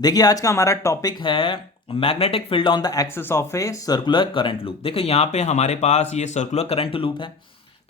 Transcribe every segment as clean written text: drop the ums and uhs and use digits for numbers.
देखिए आज का हमारा टॉपिक है magnetic field on the axis of a circular current loop. देखिए यहाँ पे हमारे पास ये सर्कुलर करंट लूप है।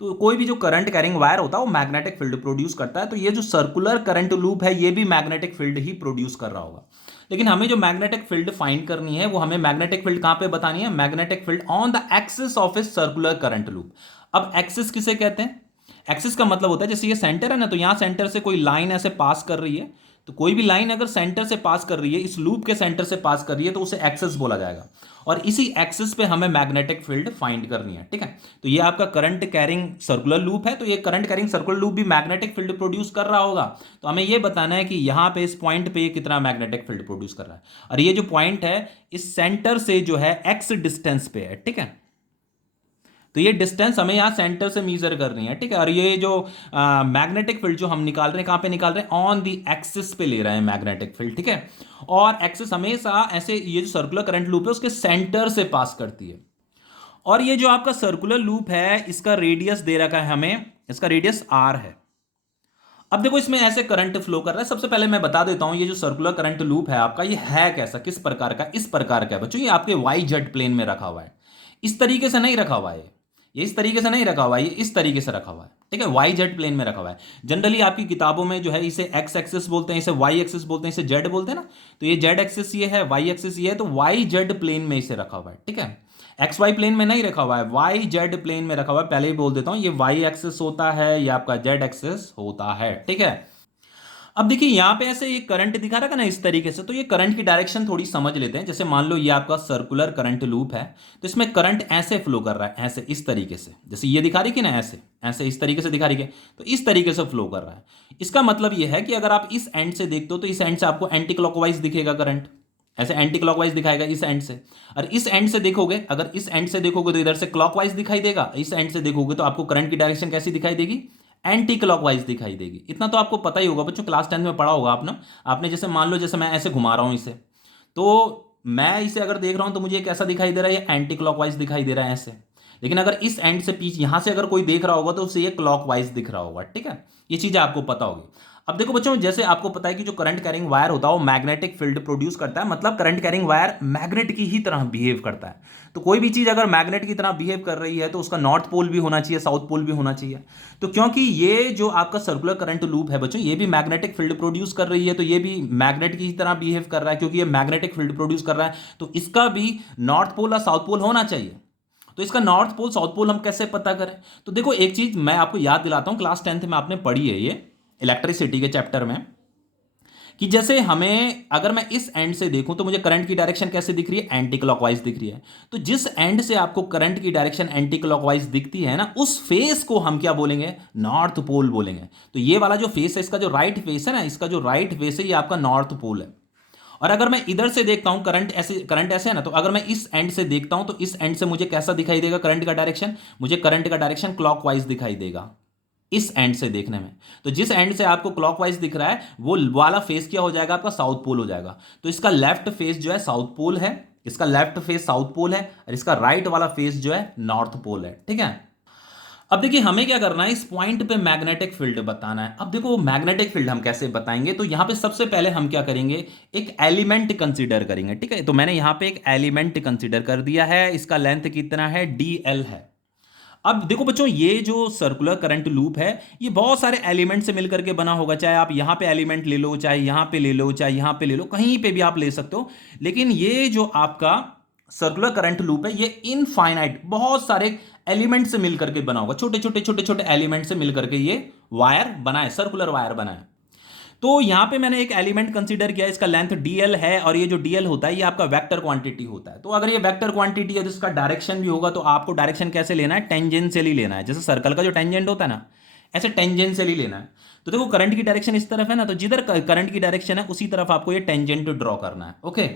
तो कोई भी जो करंट कैरिंग वायर होता है वो मैग्नेटिक फील्ड प्रोड्यूस करता है। तो ये जो सर्कुलर करंट लूप है ये भी मैग्नेटिक फील्ड ही प्रोड्यूस कर रहा होगा। लेकिन हमें जो मैग्नेटिक फील्ड फाइंड करनी है वो हमें मैग्नेटिक फील्ड कहाँ पे बतानी है? Magnetic field on the axis of a circular current loop. अब एक्सिस किसे कहते हैं? एक्सिस का मतलब होता है जैसे ये सेंटर है ना, तो यहां सेंटर से कोई लाइन ऐसे पास कर रही है। तो कोई भी लाइन अगर सेंटर से पास कर रही है, इस लूप के सेंटर से पास कर रही है, तो उसे एक्सिस बोला जाएगा। और इसी एक्सिस पे हमें मैग्नेटिक फील्ड फाइंड करनी है। ठीक है, तो ये आपका करंट कैरिंग सर्कुलर लूप है। तो ये करंट कैरिंग सर्कुलर लूप भी मैग्नेटिक फील्ड प्रोड्यूस कर रहा होगा। तो हमें ये बताना है कि यहां पे इस पॉइंट पे ये कितना मैग्नेटिक फील्ड प्रोड्यूस कर रहा है। और ये जो पॉइंट है इस सेंटर से जो है एक्स डिस्टेंस पे है। ठीक है, तो ये डिस्टेंस हमें यहाँ सेंटर से मीजर करनी है। ठीक है, और ये जो मैग्नेटिक फील्ड जो हम निकाल रहे हैं कहाँ पे निकाल रहे हैं? ऑन दी एक्सिस पे ले रहे हैं मैग्नेटिक फील्ड। ठीक है, और एक्सिस हमेशा ऐसे ये जो सर्कुलर करंट लूप है उसके सेंटर से पास करती है। और ये जो आपका सर्कुलर लूप है इसका रेडियस दे रखा है हमें, इसका रेडियस आर है। अब देखो इसमें ऐसे करंट फ्लो कर रहा है। सबसे पहले मैं बता देता हूं ये जो सर्कुलर करंट लूप है आपका, ये है कैसा, किस प्रकार का? इस प्रकार का है बच्चों। ये आपके वाई जेड प्लेन में रखा हुआ है। इस तरीके से नहीं रखा हुआ है ये इस तरीके से नहीं रखा हुआ है, ये इस तरीके से रखा हुआ है। ठीक है, वाई जेड प्लेन में रखा हुआ है। जनरली आपकी किताबों में जो है इसे एक्स एक्सिस बोलते हैं, इसे वाई एक्सिस बोलते हैं, इसे जेड बोलते हैं ना। तो ये जेड एक्सिस ये है, वाई एक्सिस ये है, तो वाई जेड प्लेन में इसे रखा हुआ है। ठीक है, एक्स वाई प्लेन में नहीं रखा हुआ है, वाई जेड प्लेन में रखा हुआ है। पहले ही बोल देता हूं ये वाई एक्सिस होता है, ये आपका जेड एक्सिस होता है। ठीक है, अब देखिए यहां पे ऐसे ये करंट दिखा रखा है ना इस तरीके से, तो ये करंट की डायरेक्शन थोड़ी समझ लेते हैं। जैसे मान लो ये आपका सर्कुलर करंट लूप है, तो इसमें करंट ऐसे फ्लो कर रहा है, ऐसे इस तरीके से, जैसे ये दिखा रही है ना, ऐसे ऐसे इस तरीके से दिखा रही है, तो इस तरीके से फ्लो कर रहा है। इसका मतलब ये है कि अगर आप इस एंड से देखते हो तो इस एंड से आपको एंटी क्लॉकवाइज दिखेगा करंट, ऐसे एंटी क्लॉकवाइज दिखाएगा इस एंड से। और इस एंड से देखोगे, अगर इस एंड से देखोगे तो इधर से क्लॉकवाइज दिखाई देगा, इस एंड से देखोगे तो आपको करंट की डायरेक्शन कैसी दिखाई देगी? एंटी क्लॉकवाइज दिखाई देगी। इतना तो आपको पता ही होगा बच्चों, क्लास 10 में पढ़ा होगा आपने। आपने जैसे मान लो जैसे मैं ऐसे घुमा रहा हूं इसे, तो मैं इसे अगर देख रहा हूं तो मुझे कैसा दिखाई दे रहा है? ये एंटी क्लॉकवाइज दिखाई दे रहा है ऐसे। लेकिन अगर इस एंड से पीछे यहां से अगर कोई देख रहा होगा तो उसे ये क्लॉकवाइज दिख रहा होगा। ठीक है, ये चीजें आपको पता होगी। अब देखो बच्चों, जैसे आपको पता है कि जो करंट कैरिंग वायर होता है वो मैग्नेटिक फील्ड प्रोड्यूस करता है, मतलब करंट कैरिंग वायर मैग्नेट की ही तरह बिहेव करता है। तो कोई भी चीज अगर मैग्नेट की तरह बिहेव कर रही है तो उसका नॉर्थ पोल भी होना चाहिए, साउथ पोल भी होना चाहिए। तो क्योंकि ये जो आपका सर्कुलर करंट लूप है बच्चों, ये भी मैग्नेटिक फील्ड प्रोड्यूस कर रही है, तो ये भी मैग्नेट की ही तरह बिहेव कर रहा है। क्योंकि ये मैग्नेटिक फील्ड प्रोड्यूस कर रहा है तो इसका भी नॉर्थ पोल और साउथ पोल होना चाहिए। तो इसका नॉर्थ पोल साउथ पोल हम कैसे पता करें? तो देखो एक चीज मैं आपको याद दिलाता हूं, क्लास 10th में आपने पढ़ी है ये इलेक्ट्रिसिटी के चैप्टर में, कि जैसे हमें अगर मैं इस एंड से देखूं तो मुझे करंट की डायरेक्शन कैसे दिख रही है? एंटी क्लॉकवाइज दिख रही है। तो जिस एंड से आपको करंट की डायरेक्शन एंटी क्लॉकवाइज दिखती है ना, उस फेस को हम क्या बोलेंगे? नॉर्थ पोल बोलेंगे। तो ये वाला जो फेस है, इसका जो राइट फेस है ना, इसका जो राइट फेस है ये आपका नॉर्थ पोल है। और अगर मैं इधर से देखता हूं करंट ऐसे है ना, तो अगर मैं इस एंड से देखता हूं तो इस एंड से मुझे कैसा दिखाई देगा करंट का डायरेक्शन? मुझे करंट का डायरेक्शन क्लॉकवाइज दिखाई देगा इस एंड से देखने में। तो जिस एंड से आपको क्लॉकवाइज दिख रहा है वो वाला फेस क्या हो जाएगा? आपका साउथ पोल हो जाएगा। तो इसका लेफ्ट फेस जो है साउथ पोल है, इसका लेफ्ट फेस साउथ पोल है, और इसका राइट वाला फेस जो है नॉर्थ पोल है। ठीक है, अब देखिए हमें क्या करना है, इस पॉइंट पे मैग्नेटिक फील्ड बताना है। अब देखो मैग्नेटिक फील्ड हम कैसे बताएंगे, तो यहां पे सबसे पहले हम क्या करेंगे? एक एलिमेंट कंसीडर करेंगे। ठीक है, तो मैंने यहां पे एक एलिमेंट कंसीडर कर दिया है, इसका लेंथ कितना है? dl है। अब देखो बच्चों, ये जो सर्कुलर करंट लूप है ये बहुत सारे एलिमेंट से मिलकर के बना होगा। चाहे आप यहां पे एलिमेंट ले लो, चाहे यहां पे ले लो, चाहे यहां पे ले लो, कहीं पे भी आप ले सकते हो। लेकिन ये जो आपका सर्कुलर करंट लूप है ये इनफाइनाइट बहुत सारे एलिमेंट से मिलकर के बना होगा, छोटे छोटे एलिमेंट से मिलकर के ये वायर बनाए, सर्कुलर वायर बनाए। तो यहां पे मैंने एक एलिमेंट कंसीडर किया, इसका लेंथ dl है, और ये जो dl होता है ये आपका वेक्टर क्वांटिटी होता है। तो अगर ये वेक्टर क्वांटिटी है तो इसका डायरेक्शन भी होगा, तो आपको डायरेक्शन कैसे लेना है? टेंजेंशियली लेना है। जैसे सर्कल का जो टेंजेंट होता है ना, ऐसे टेंजेंशियली लेना है। तो देखो करंट की डायरेक्शन इस तरफ है ना, तो जिधर करंट की डायरेक्शन है उसी तरफ आपको ये टेंजेंट ड्रॉ करना है। ओके,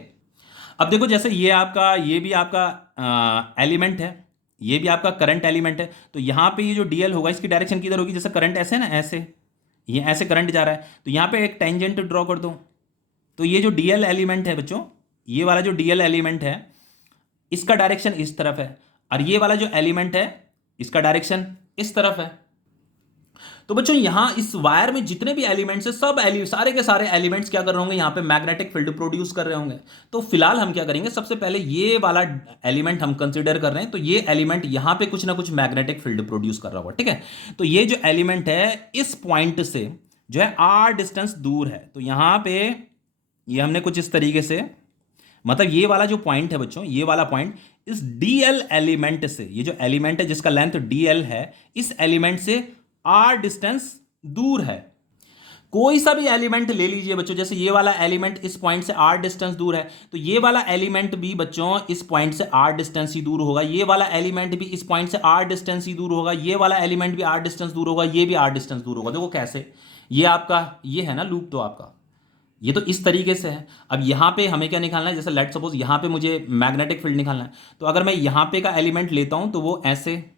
अब देखो जैसे ये भी आपका एलिमेंट है, ये भी आपका करंट एलिमेंट है। तो यहां पे ये जो dl होगा इसकी डायरेक्शन किधर होगी? जैसे करंट ऐसे है ना, ऐसे ये ऐसे करंट जा रहा है, तो यहां पे एक टेंजेंट ड्रॉ कर दो। तो ये जो डीएल एलिमेंट है बच्चों, ये वाला जो डीएल एलिमेंट है इसका डायरेक्शन इस तरफ है, और ये वाला जो एलिमेंट है इसका डायरेक्शन इस तरफ है। तो बच्चों यहां इस वायर में जितने भी एलिमेंट्स है सब सारे के सारे एलिमेंट्स क्या कर रहे होंगे, यहां पे मैग्नेटिक फील्ड प्रोड्यूस कर रहे होंगे। तो फिलहाल हम क्या करेंगे, सबसे पहले ये वाला एलिमेंट हम कंसीडर कर रहे हैं, तो ये एलिमेंट यहां पे कुछ ना कुछ मैग्नेटिक फील्ड प्रोड्यूस कर रहा होगा, ठीक है। तो ये जो एलिमेंट है इस पॉइंट से जो है आर डिस्टेंस दूर है, तो यहां पे ये हमने कुछ इस तरीके से, मतलब ये वाला जो पॉइंट है बच्चों, ये वाला पॉइंट इस डीएल एलिमेंट से, ये जो एलिमेंट है जिसका लेंथ डीएल है, इस एलिमेंट से आर डिस्टेंस दूर है। कोई सा भी एलिमेंट ले लीजिए बच्चों, जैसे ये वाला एलिमेंट इस पॉइंट से आर डिस्टेंस दूर है, तो ये वाला एलिमेंट भी बच्चों इस पॉइंट से आर डिस्टेंस ही दूर होगा, ये वाला एलिमेंट भी इस पॉइंट से आर डिस्टेंस ही दूर होगा, ये वाला एलिमेंट भी आर डिस्टेंस दूर होगा, ये भी आर डिस्टेंस दूर होगा। देखो कैसे, ये आपका ये है ना लूप, तो आपका ये तो इस तरीके से है। अब यहाँ पे हमें क्या निकालना है, जैसे लेट सपोज यहाँ पे मुझे मैग्नेटिक फील्ड निकालना है, तो अगर मैं यहाँ पे का एलिमेंट लेता हूँ तो वो ऐसे,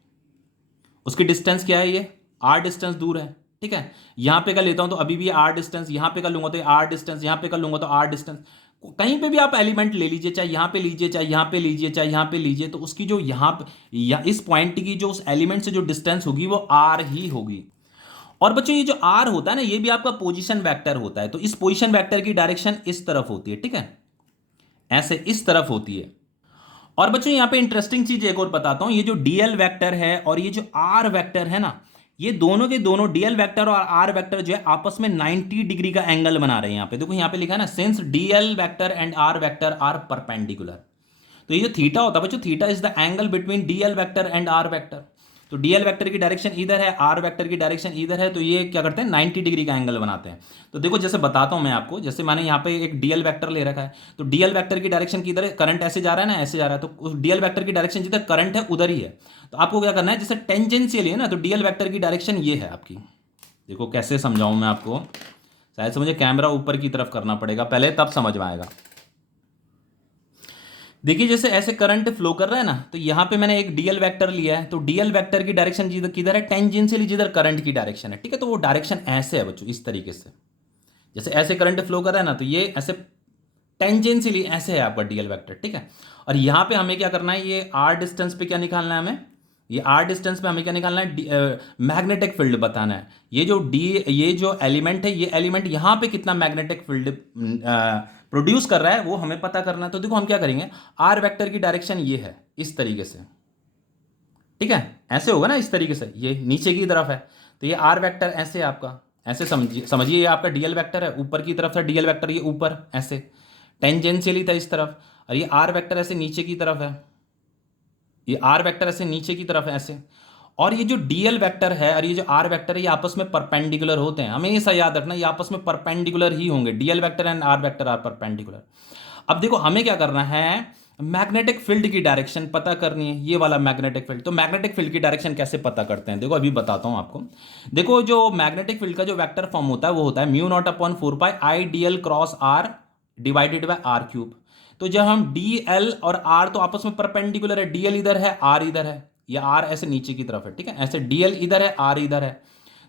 उसकी डिस्टेंस क्या है, ये आर डिस्टेंस दूर है, ठीक है। यहाँ पे का लेता हूँ तो अभी भी आर डिस्टेंस, यहाँ पे का लूंगा तो आर डिस्टेंस, यहाँ पे का लूंगा तो आर डिस्टेंस। कहीं पे भी आप एलिमेंट ले लीजिए, चाहे यहाँ पे लीजिए, चाहे यहाँ पे लीजिए, चाहे यहाँ पे लीजिए, तो उसकी जो यहाँ पे इस पॉइंट की जो उस एलिमेंट से जो डिस्टेंस होगी वो आर ही होगी। और बच्चों ये जो आर होता है ना, ये भी आपका पोजीशन वेक्टर होता है, तो इस पोजीशन वेक्टर की डायरेक्शन इस तरफ होती है, ठीक है, ऐसे इस तरफ होती है। और बच्चों यहां पे इंटरेस्टिंग चीज एक और बताता हूं, ये जो डीएल वेक्टर है और ये जो आर वेक्टर है ना, ये दोनों के दोनों डीएल वेक्टर और आर वेक्टर जो है आपस में 90 डिग्री का एंगल बना रहे हैं। यहां पे देखो, यहां पे लिखा है ना, since DL vector and R vector are perpendicular. तो ये जो थीटा होता है बच्चों, theta is the angle between DL vector and R vector. तो डीएल वेक्टर की डायरेक्शन इधर है, आर वेक्टर की डायरेक्शन इधर है, तो ये क्या करते हैं 90 डिग्री का एंगल बनाते हैं। तो देखो जैसे बताता हूं मैं आपको, जैसे मैंने यहाँ पे एक डीएल वेक्टर ले रखा है, तो डीएल वेक्टर की डायरेक्शन किधर है, करंट ऐसे जा रहा है ना, ऐसे जा रहा है, तो उस डीएल वेक्टर की डायरेक्शन जिधर करंट है उधर ही है। तो आपको क्या करना है, जैसे टेंजेंशियल है ना, तो डीएल वेक्टर की डायरेक्शन ये है आपकी। देखो कैसे समझाऊं मैं आपको, शायद से मुझे कैमरा ऊपर की तरफ करना पड़ेगा पहले, तब समझ में आएगा। देखिए जैसे ऐसे करंट फ्लो कर रहा है ना, तो यहां पे मैंने एक डीएल वेक्टर लिया है, तो डीएल वेक्टर की डायरेक्शन जिधर किधर है, टेंजेंशियली जिधर करंट की डायरेक्शन है, ठीक है। तो वो डायरेक्शन ऐसे है बच्चों, इस तरीके से, जैसे ऐसे करंट फ्लो कर रहा है ना, तो ये ऐसे टेंजेंशियली ऐसे है आपका डीएल वेक्टर, ठीक है। और यहां पे हमें क्या करना है, ये आर डिस्टेंस पे क्या निकालना है हमें, ये आर डिस्टेंस पे हमें क्या निकालना है, मैग्नेटिक फील्ड बताना है। ये जो एलिमेंट है, ये एलिमेंट यहां पे कितना मैग्नेटिक फील्ड प्रोड्यूस कर रहा है वो हमें पता करना है। तो देखो हम क्या करेंगे, आर वेक्टर की डायरेक्शन ये है इस तरीके से, ठीक है, ऐसे होगा ना, इस तरीके से, ये नीचे की तरफ है, तो ये आर वेक्टर ऐसे है आपका, ऐसे समझिए ये आपका डीएल वेक्टर है, ऊपर की तरफ था डीएल वेक्टर, ये ऊपर ऐसे टेंजेंशियली था इस तरफ, और ये आर वेक्टर ऐसे नीचे की तरफ है, ये आर वेक्टर ऐसे नीचे की तरफ है ऐसे। और ये जो डीएल वेक्टर है और ये जो आर वेक्टर है, ये आपस में परपेंडिकुलर होते हैं, हमेशा याद रखना, ये आपस में परपेंडिकुलर ही होंगे, DL vector and R vector are perpendicular. अब देखो हमें क्या करना है, मैग्नेटिक फील्ड की डायरेक्शन पता करनी है, ये वाला मैग्नेटिक फील्ड। तो मैग्नेटिक फील्ड की डायरेक्शन कैसे पता करते हैं, देखो अभी बताता हूं आपको। देखो जो मैग्नेटिक फील्ड का जो वेक्टर फॉर्म होता है वो होता है mu naught upon 4 pi I DL cross R divided by R cube. तो जब हम डी एल और आर तो आपस में परपेंडिकुलर है, डीएल इधर है आर इधर है, ये आर ऐसे नीचे की तरफ है, ठीक है, ऐसे डीएल इधर है आर इधर है।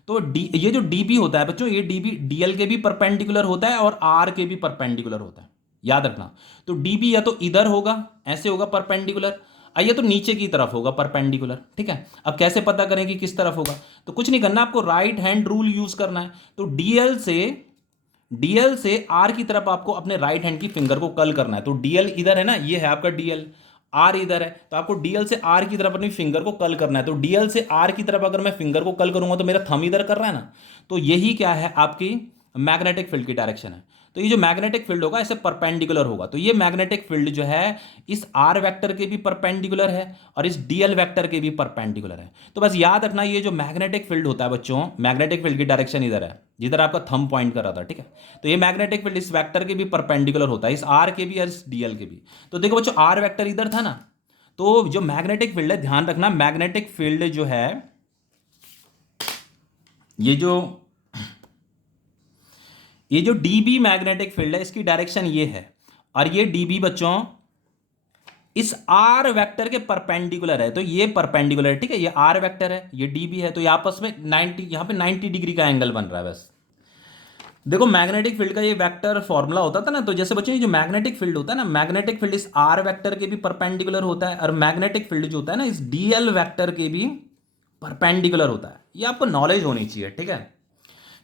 तो ये जो डीबी होता है बच्चों, ये डीबी डीएल के भी परपेंडिकुलर होता है और आर के भी परपेंडिकुलर होता है, याद रखना। तो डीबी या तो इधर होगा, ऐसे होगा परपेंडिकुलर, या तो नीचे की तरफ होगा परपेंडिकुलर, ठीक है। अब कैसे पता करें कि किस तरफ होगा, तो कुछ नहीं करना, आपको राइट हैंड रूल यूज करना है। तो डीएल से आर की तरफ आपको अपने राइट हैंड की फिंगर को कर्ल करना है। तो डीएल इधर है ना, ये है आपका डीएल, आर इधर है, तो आपको डीएल से आर की तरफ अपनी फिंगर को कर्ल करना है। तो डीएल से आर की तरफ अगर मैं फिंगर को कर्ल करूंगा तो मेरा थंब इधर कर रहा है ना, तो यही क्या है आपकी मैग्नेटिक फील्ड की डायरेक्शन है। तो ये जो मैग्नेटिक फील्ड होगा ऐसे परपेंडिकुलर होगा, तो ये मैग्नेटिक फील्ड जो है इस आर वेक्टर के भी परपेंडिकुलर है और इस डीएल वेक्टर के भी परपेंडिकुलर है। तो बस याद रखना, ये जो मैग्नेटिक फील्ड होता है बच्चों, मैग्नेटिक फील्ड की डायरेक्शन इधर है जिधर आपका थंब पॉइंट कर रहा था, ठीक है। तो ये मैग्नेटिक फील्ड इस वेक्टर के भी परपेंडिकुलर होता है, इस आर के भी और इस डीएल के भी। तो देखो बच्चों, आर वेक्टर इधर था ना, तो जो मैग्नेटिक फील्ड है, ध्यान रखना, मैग्नेटिक फील्ड जो है, ये जो डीबी मैग्नेटिक फील्ड है, इसकी डायरेक्शन ये है, और ये डीबी बच्चों इस आर वेक्टर के परपेंडिकुलर है, तो ये परपेंडिकुलर है, ठीक है, ये आर वेक्टर है, ये डीबी है, तो ये आपस में 90, यहां पे 90 डिग्री का एंगल बन रहा है बस। देखो मैग्नेटिक फील्ड का ये वेक्टर फॉर्मूला होता था ना, तो जैसे बच्चों ये जो मैग्नेटिक फील्ड होता है ना, मैग्नेटिक फील्ड इस आर वेक्टर के भी परपेंडिकुलर होता है, और मैग्नेटिक फील्ड जो होता है ना, इस डीएल वेक्टर के भी परपेंडिकुलर होता है, ये आपको नॉलेज होनी चाहिए, ठीक है।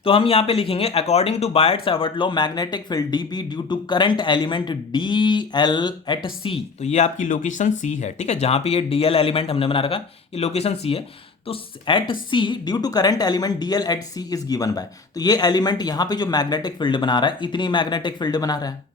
तो हम यहाँ पे लिखेंगे according to Biot Savart law magnetic field dB due to current element D L at C. तो ये आपकी लोकेशन सी है, ठीक है, जहां पे ये डी एल एलिमेंट हमने बना रखा ये लोकेशन सी है। तो at C due to current element D L at C is given by, तो ये एलिमेंट यहाँ पे जो मैग्नेटिक फील्ड बना रहा है इतनी मैग्नेटिक फील्ड बना रहा है,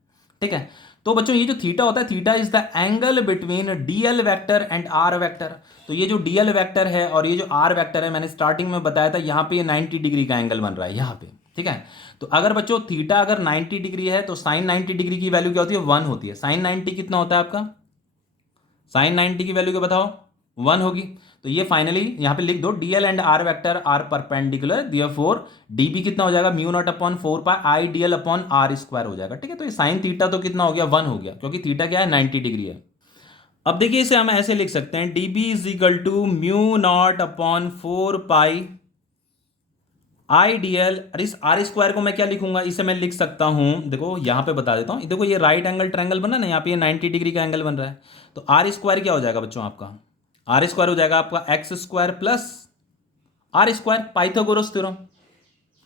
ठीक है। तो बच्चों ये जो थीटा होता है, theta is the angle between D L vector and R vector. तो ये जो डी एल वैक्टर है और ये जो आर वैक्टर है, मैंने स्टार्टिंग में बताया था यहाँ पे ये 90 डिग्री का एंगल बन रहा है यहाँ पे, ठीक है। तो अगर बच्चों थीटा अगर 90 डिग्री है तो साइन 90 डिग्री की वैल्यू क्या होती है, 1 होती है। साइन 90 कितना होता है आपका, साइन 90 की वैल्यू क्या बताओ, 1 होगी। तो ये फाइनली यहां पे लिख दो D L and R vector are perpendicular, therefore DB कितना हो जाएगा, mu naught upon 4 pi I D L upon R square हो जाएगा, ठीक है। तो ये साइन थीटा तो कितना हो गया, 1 हो गया, क्योंकि थीटा क्या है, 90 डिग्री है। अब देखिए इसे हम ऐसे लिख सकते हैं, DB is equal to mu naught upon 4 pi I D L. इस आर स्क्वायर को मैं क्या लिखूंगा, इसे मैं लिख सकता हूं, देखो यहां पे बता देता हूं, देखो ये राइट एंगल ट्रायंगल बना ना, यहाँ पे ये 90 डिग्री का एंगल बन रहा है। तो आर स्क्वायर क्या हो जाएगा बच्चों आपका, आर स्क्वायर हो जाएगा आपका X square plus are square, Pythagoras theorem,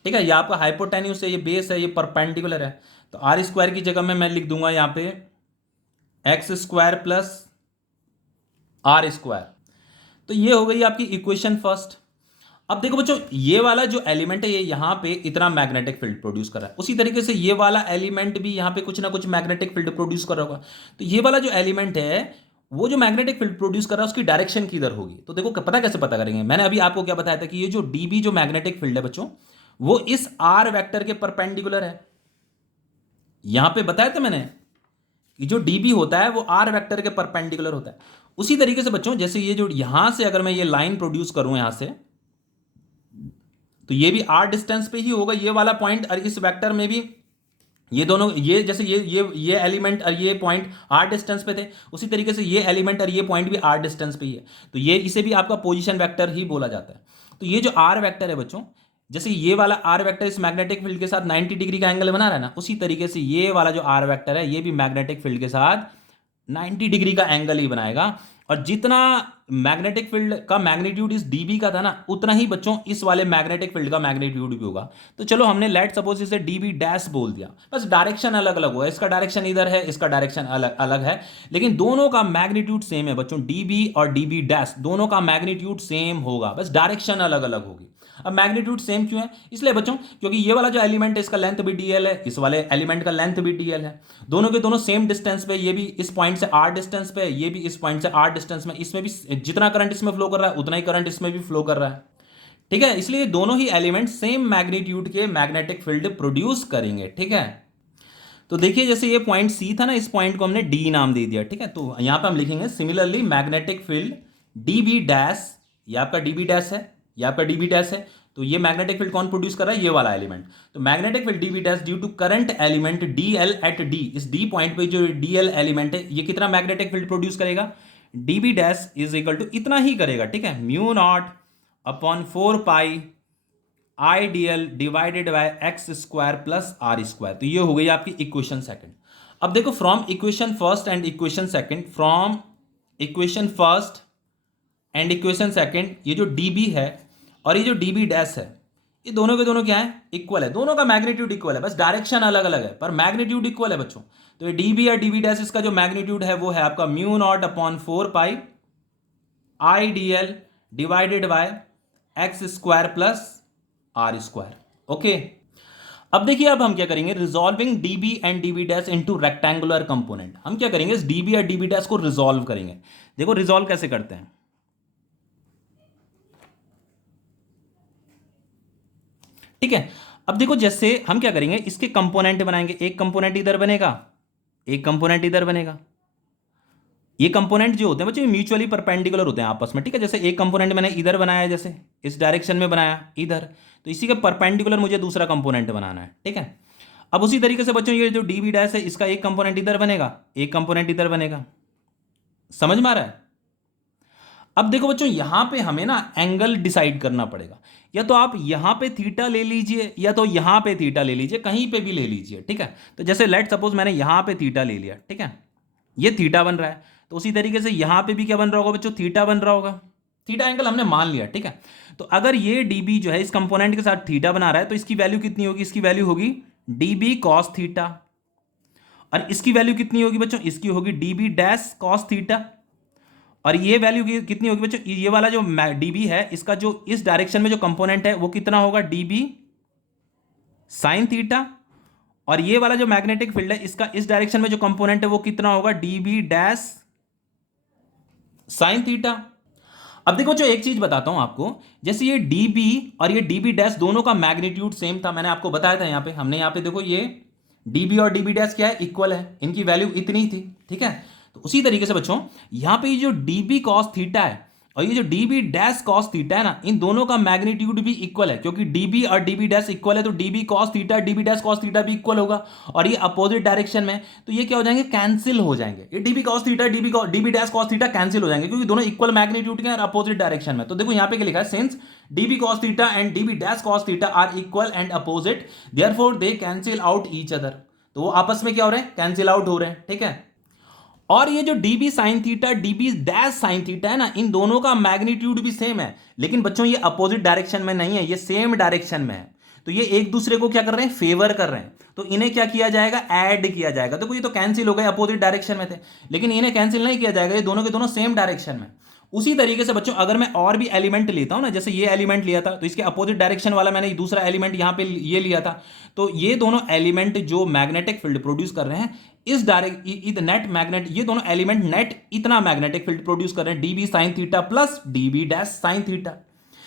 ठीक है। ये आपका हाइपोटेन्यूस है, ये बेस है, ये परपेंडिकुलर है। तो आर स्क्वायर की जगह में मैं लिख दूंगा यहाँ पे x square plus are square. तो ये हो गई आपकी इक्वेशन फर्स्ट। अब देखो बच्चों ये वाला जो एलिमेंट है ये यहाँ पे इतना मैग्नेटिक फील्ड प्रोड्यूस कर रहा है, उसी तरीके से ये वाला एलिमेंट भी यहाँ पे कुछ ना कुछ मैग्नेटिक फील्ड प्रोड्यूस कर रहा होगा। तो ये वाला जो एलिमेंट है वो जो मैग्नेटिक फील्ड प्रोड्यूस कर रहा है उसकी डायरेक्शन किधर होगी, तो देखो पता कैसे पता करेंगे, मैंने अभी आपको क्या बताया था कि ये जो डीबी जो मैग्नेटिक फील्ड है बच्चों वो इस आर वेक्टर के परपेंडिकुलर है। यहां पे बताया था मैंने कि जो डीबी होता है वो आर वेक्टर के परपेंडिकुलर होता है। उसी तरीके से बच्चों जैसे ये जो यहां से अगर मैं ये लाइन प्रोड्यूस करूं यहां से, तो ये भी आर डिस्टेंस पे ही होगा ये वाला पॉइंट, और इस वेक्टर में भी ये दोनों, ये जैसे ये एलिमेंट और ये पॉइंट आर डिस्टेंस पे थे, उसी तरीके से ये एलिमेंट और ये पॉइंट भी आर डिस्टेंस पे ही है। तो ये इसे भी आपका पोजीशन वेक्टर ही बोला जाता है। तो ये जो आर वेक्टर है बच्चों, जैसे ये वाला आर वेक्टर इस मैग्नेटिक फील्ड के साथ 90 डिग्री का एंगल बना रहा है ना, उसी तरीके से ये वाला जो आर वेक्टर है ये भी मैग्नेटिक फील्ड के साथ 90 डिग्री का एंगल ही बनाएगा। और जितना मैग्नेटिक फील्ड का मैग्नीट्यूड इस डीबी का था ना, उतना ही बच्चों इस वाले मैग्नेटिक फील्ड का मैग्नीट्यूड भी होगा। तो चलो हमने लेट सपोज इसे डीबी डैश बोल दिया, बस डायरेक्शन अलग अलग हुआ, इसका डायरेक्शन इधर है, इसका डायरेक्शन अलग अलग है, लेकिन दोनों का मैग्नीट्यूड सेम है बच्चों, डीबी और डीबी डैश दोनों का मैग्नीट्यूड सेम होगा, बस डायरेक्शन अलग अलग होगी। अब मैग्नीट्यूड सेम क्यों है, इसलिए बच्चों क्योंकि ये वाला जो एलिमेंट है इसका लेंथ भी डीएल है, इस वाले एलिमेंट का लेंथ भी डीएल है, दोनों के दोनों सेम डिस्टेंस पे, ये भी इस पॉइंट से आर डिस्टेंस पे, ये भी इस पॉइंट से आर डिस्टेंस में, इसमें भी जितना करंट इसमें फ्लो कर रहा है उतना ही करंट इसमें भी फ्लो कर रहा है, ठीक है। इसलिए दोनों ही एलिमेंट सेम मैग्नीट्यूड के मैग्नेटिक फील्ड प्रोड्यूस करेंगे, ठीक है। तो देखिए जैसे ये पॉइंट सी था ना, इस पॉइंट को हमने डी नाम दे दिया, ठीक है। तो यहां पे हम लिखेंगे similarly magnetic field DB dash, ये आपका डीबी डैश है, ये आपका डीबी डैश है। तो ये मैग्नेटिक फील्ड कौन प्रोड्यूस कर रहा है, ये वाला एलिमेंट। तो magnetic field DB dash due to current element D L at D, इस डी पॉइंट पे जो डी एल एलिमेंट है ये कितना मैग्नेटिक फील्ड प्रोड्यूस करेगा, DB dash is equal to इतना ही करेगा, ठीक है, mu naught upon 4 pi I D L divided by x square plus are square. तो ये हो गई आपकी इक्वेशन सेकंड। अब देखो from equation first and equation second, from equation first and equation second, ये जो डीबी है और ये जो डीबी डैश है ये दोनों के दोनों क्या है, इक्वल है, दोनों का मैग्नीट्यूड इक्वल है, बस डायरेक्शन अलग अलग है पर मैग्नीट्यूड इक्वल है बच्चों। तो ये डीबी या डीबी डैश इसका जो मैग्नीट्यूड है वो है आपका mu naught upon 4 pi I D L divided by x square plus are square, okay. अब देखिए अब हम क्या करेंगे, resolving DB and dB dash into rectangular component, हम क्या करेंगे इस डीबी या डीबी डैश को रिजॉल्व करेंगे। देखो रिजॉल्व कैसे करते हैं, ठीक है। अब देखो जैसे हम क्या करेंगे इसके कंपोनेंट बनाएंगे, एक कंपोनेंट इधर बनेगा, एक कंपोनेंट इधर बनेगा। ये कंपोनेंट जो होते हैं बच्चों म्यूचुअली परपेंडिकुलर होते हैं आपस में, ठीक है। जैसे एक कंपोनेंट मैंने इधर बनाया, जैसे इस डायरेक्शन में बनाया इधर, तो इसी के परपेंडिकुलर मुझे दूसरा कंपोनेंट बनाना है, ठीक है। अब उसी तरीके से बच्चों ये जो डी बी डैश है इसका एक कंपोनेंट इधर बनेगा, एक कंपोनेंट इधर बनेगा, समझ में आ रहा है। अब देखो बच्चों यहां पे हमें ना एंगल डिसाइड करना पड़ेगा, या तो आप यहां पे थीटा ले लीजिए या तो यहां पे थीटा ले लीजिए, कहीं पे भी ले लीजिए, ठीक है। तो जैसे लेट सपोज मैंने यहां पे थीटा ले लिया, ठीक है, ये थीटा बन रहा है, तो उसी तरीके से यहां पे भी क्या बन रहा होगा बच्चों, थीटा बन रहा होगा, थीटा एंगल हमने मान लिया, ठीक है। तो अगर ये डीबी जो है इस कंपोनेंट के साथ थीटा बना रहा है तो इसकी वैल्यू कितनी होगी, इसकी वैल्यू होगी डीबी कॉस थीटा। और इसकी वैल्यू कितनी होगी बच्चों, इसकी होगी डीबी डैश कॉस थीटा। और ये वैल्यू कितनी होगी बच्चों, ये वाला जो डीबी है इसका जो इस डायरेक्शन में जो कंपोनेंट है वो कितना होगा, डीबी साइन थीटा। और ये वाला जो मैग्नेटिक फील्ड है इसका इस डायरेक्शन में जो कंपोनेंट है वो कितना होगा, डीबी डैश साइन थीटा। अब देखो जो एक चीज बताता हूं आपको, जैसे ये डीबी और ये डीबी डैश दोनों का मैग्नीट्यूड सेम था, मैंने आपको बताया था यहां पे, हमने यहां पे देखो ये डीबी और डीबी डैश क्या है, इक्वल है, इनकी वैल्यू इतनी थी, ठीक है। तो उसी तरीके से बच्चों यहां पे ये जो डीबी कॉस थीटा है और ये जो डीबी डैश कॉस थीटा है ना, इन दोनों का मैग्नीट्यूड भी इक्वल है, क्योंकि डीबी और डीबी डैश इक्वल है तो dB cos theta dB dash cos theta भी इक्वल होगा। और ये अपोजिट डायरेक्शन में, तो ये क्या हो जाएंगे, कैंसिल हो जाएंगे। ये dB cos theta dB dash cos theta cancel हो जाएंगे, क्योंकि दोनों इक्वल मैग्नीट्यूड के और अपोजिट डायरेक्शन में। तो देखो यहां पे क्या लिखा है, since dB cos theta and dB dash cos theta are equal and opposite therefore they cancel out each other. तो वो आपस में क्या हो रहे हैं, कैंसिल आउट हो रहे हैं, ठीक है। और ये जो dB sine theta dB dash sine theta है ना, इन दोनों का मैग्नीट्यूड भी सेम है, लेकिन बच्चों ये अपोजिट डायरेक्शन में नहीं है, ये सेम डायरेक्शन में है। तो ये एक दूसरे को क्या कर रहे हैं, फेवर कर रहे हैं। तो इन्हें क्या किया जाएगा, ऐड किया जाएगा। देखो ये तो कैंसिल हो गए, अपोजिट डायरेक्शन में थे, लेकिन इन्हें कैंसिल नहीं किया जाएगा, ये दोनों के दोनों सेम डायरेक्शन में। उसी तरीके से बच्चों अगर मैं और भी एलिमेंट लेता हूं ना, जैसे ये एलिमेंट लिया था तो इसके अपोजिट डायरेक्शन वाला मैंने दूसरा एलिमेंट यहां पे ये लिया था, तो ये दोनों एलिमेंट जो मैग्नेटिक फील्ड प्रोड्यूस कर रहे हैं इस डायरेक्ट नेट मैग्नेट, ये दोनों एलिमेंट नेट इतना मैग्नेटिक फील्ड प्रोड्यूस कर रहे हैं, dB sine theta plus dB dash sine theta.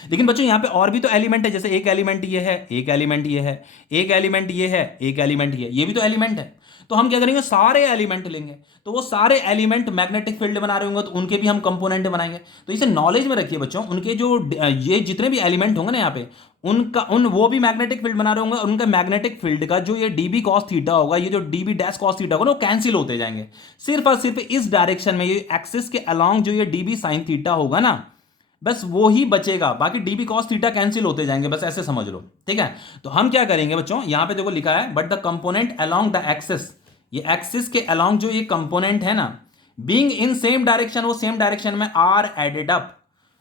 लेकिन बच्चों यहां पे और भी तो एलिमेंट है, जैसे एक एलिमेंट ये है, एक एलिमेंट ये है, एक एलिमेंट ये है, एक एलिमेंट ये भी तो एलिमेंट है। तो हम क्या करेंगे, सारे एलिमेंट लेंगे, तो वो सारे एलिमेंट मैग्नेटिक फील्ड बना रहे होंगे तो उनके भी हम कंपोनेंट बनाएंगे। तो इसे नॉलेज में रखिए बच्चों, उनके जो ये जितने भी एलिमेंट होंगे ना यहाँ पे, उनका वो भी मैग्नेटिक फील्ड बना रहे होंगे, और उनका मैग्नेटिक फील्ड का जो ये डीबी कॉस थीटा होगा, ये जो डीबी डैश कॉस थीटा होगा ना, वो कैंसिल होते जाएंगे। सिर्फ और सिर्फ इस डायरेक्शन में, ये एक्सिस के अलोंग जो ये डीबी साइन थीटा होगा ना, बस वो ही बचेगा, बाकी डीबी कॉस थीटा कैंसिल होते जाएंगे, बस ऐसे समझ लो, ठीक है। तो हम क्या करेंगे बच्चों, यहां पे देखो लिखा है but the component along the axis, ये एक्सिस के अलोंग जो ये कंपोनेंट है ना, बीइंग इन सेम डायरेक्शन, वो सेम डायरेक्शन में आर एडेड अप,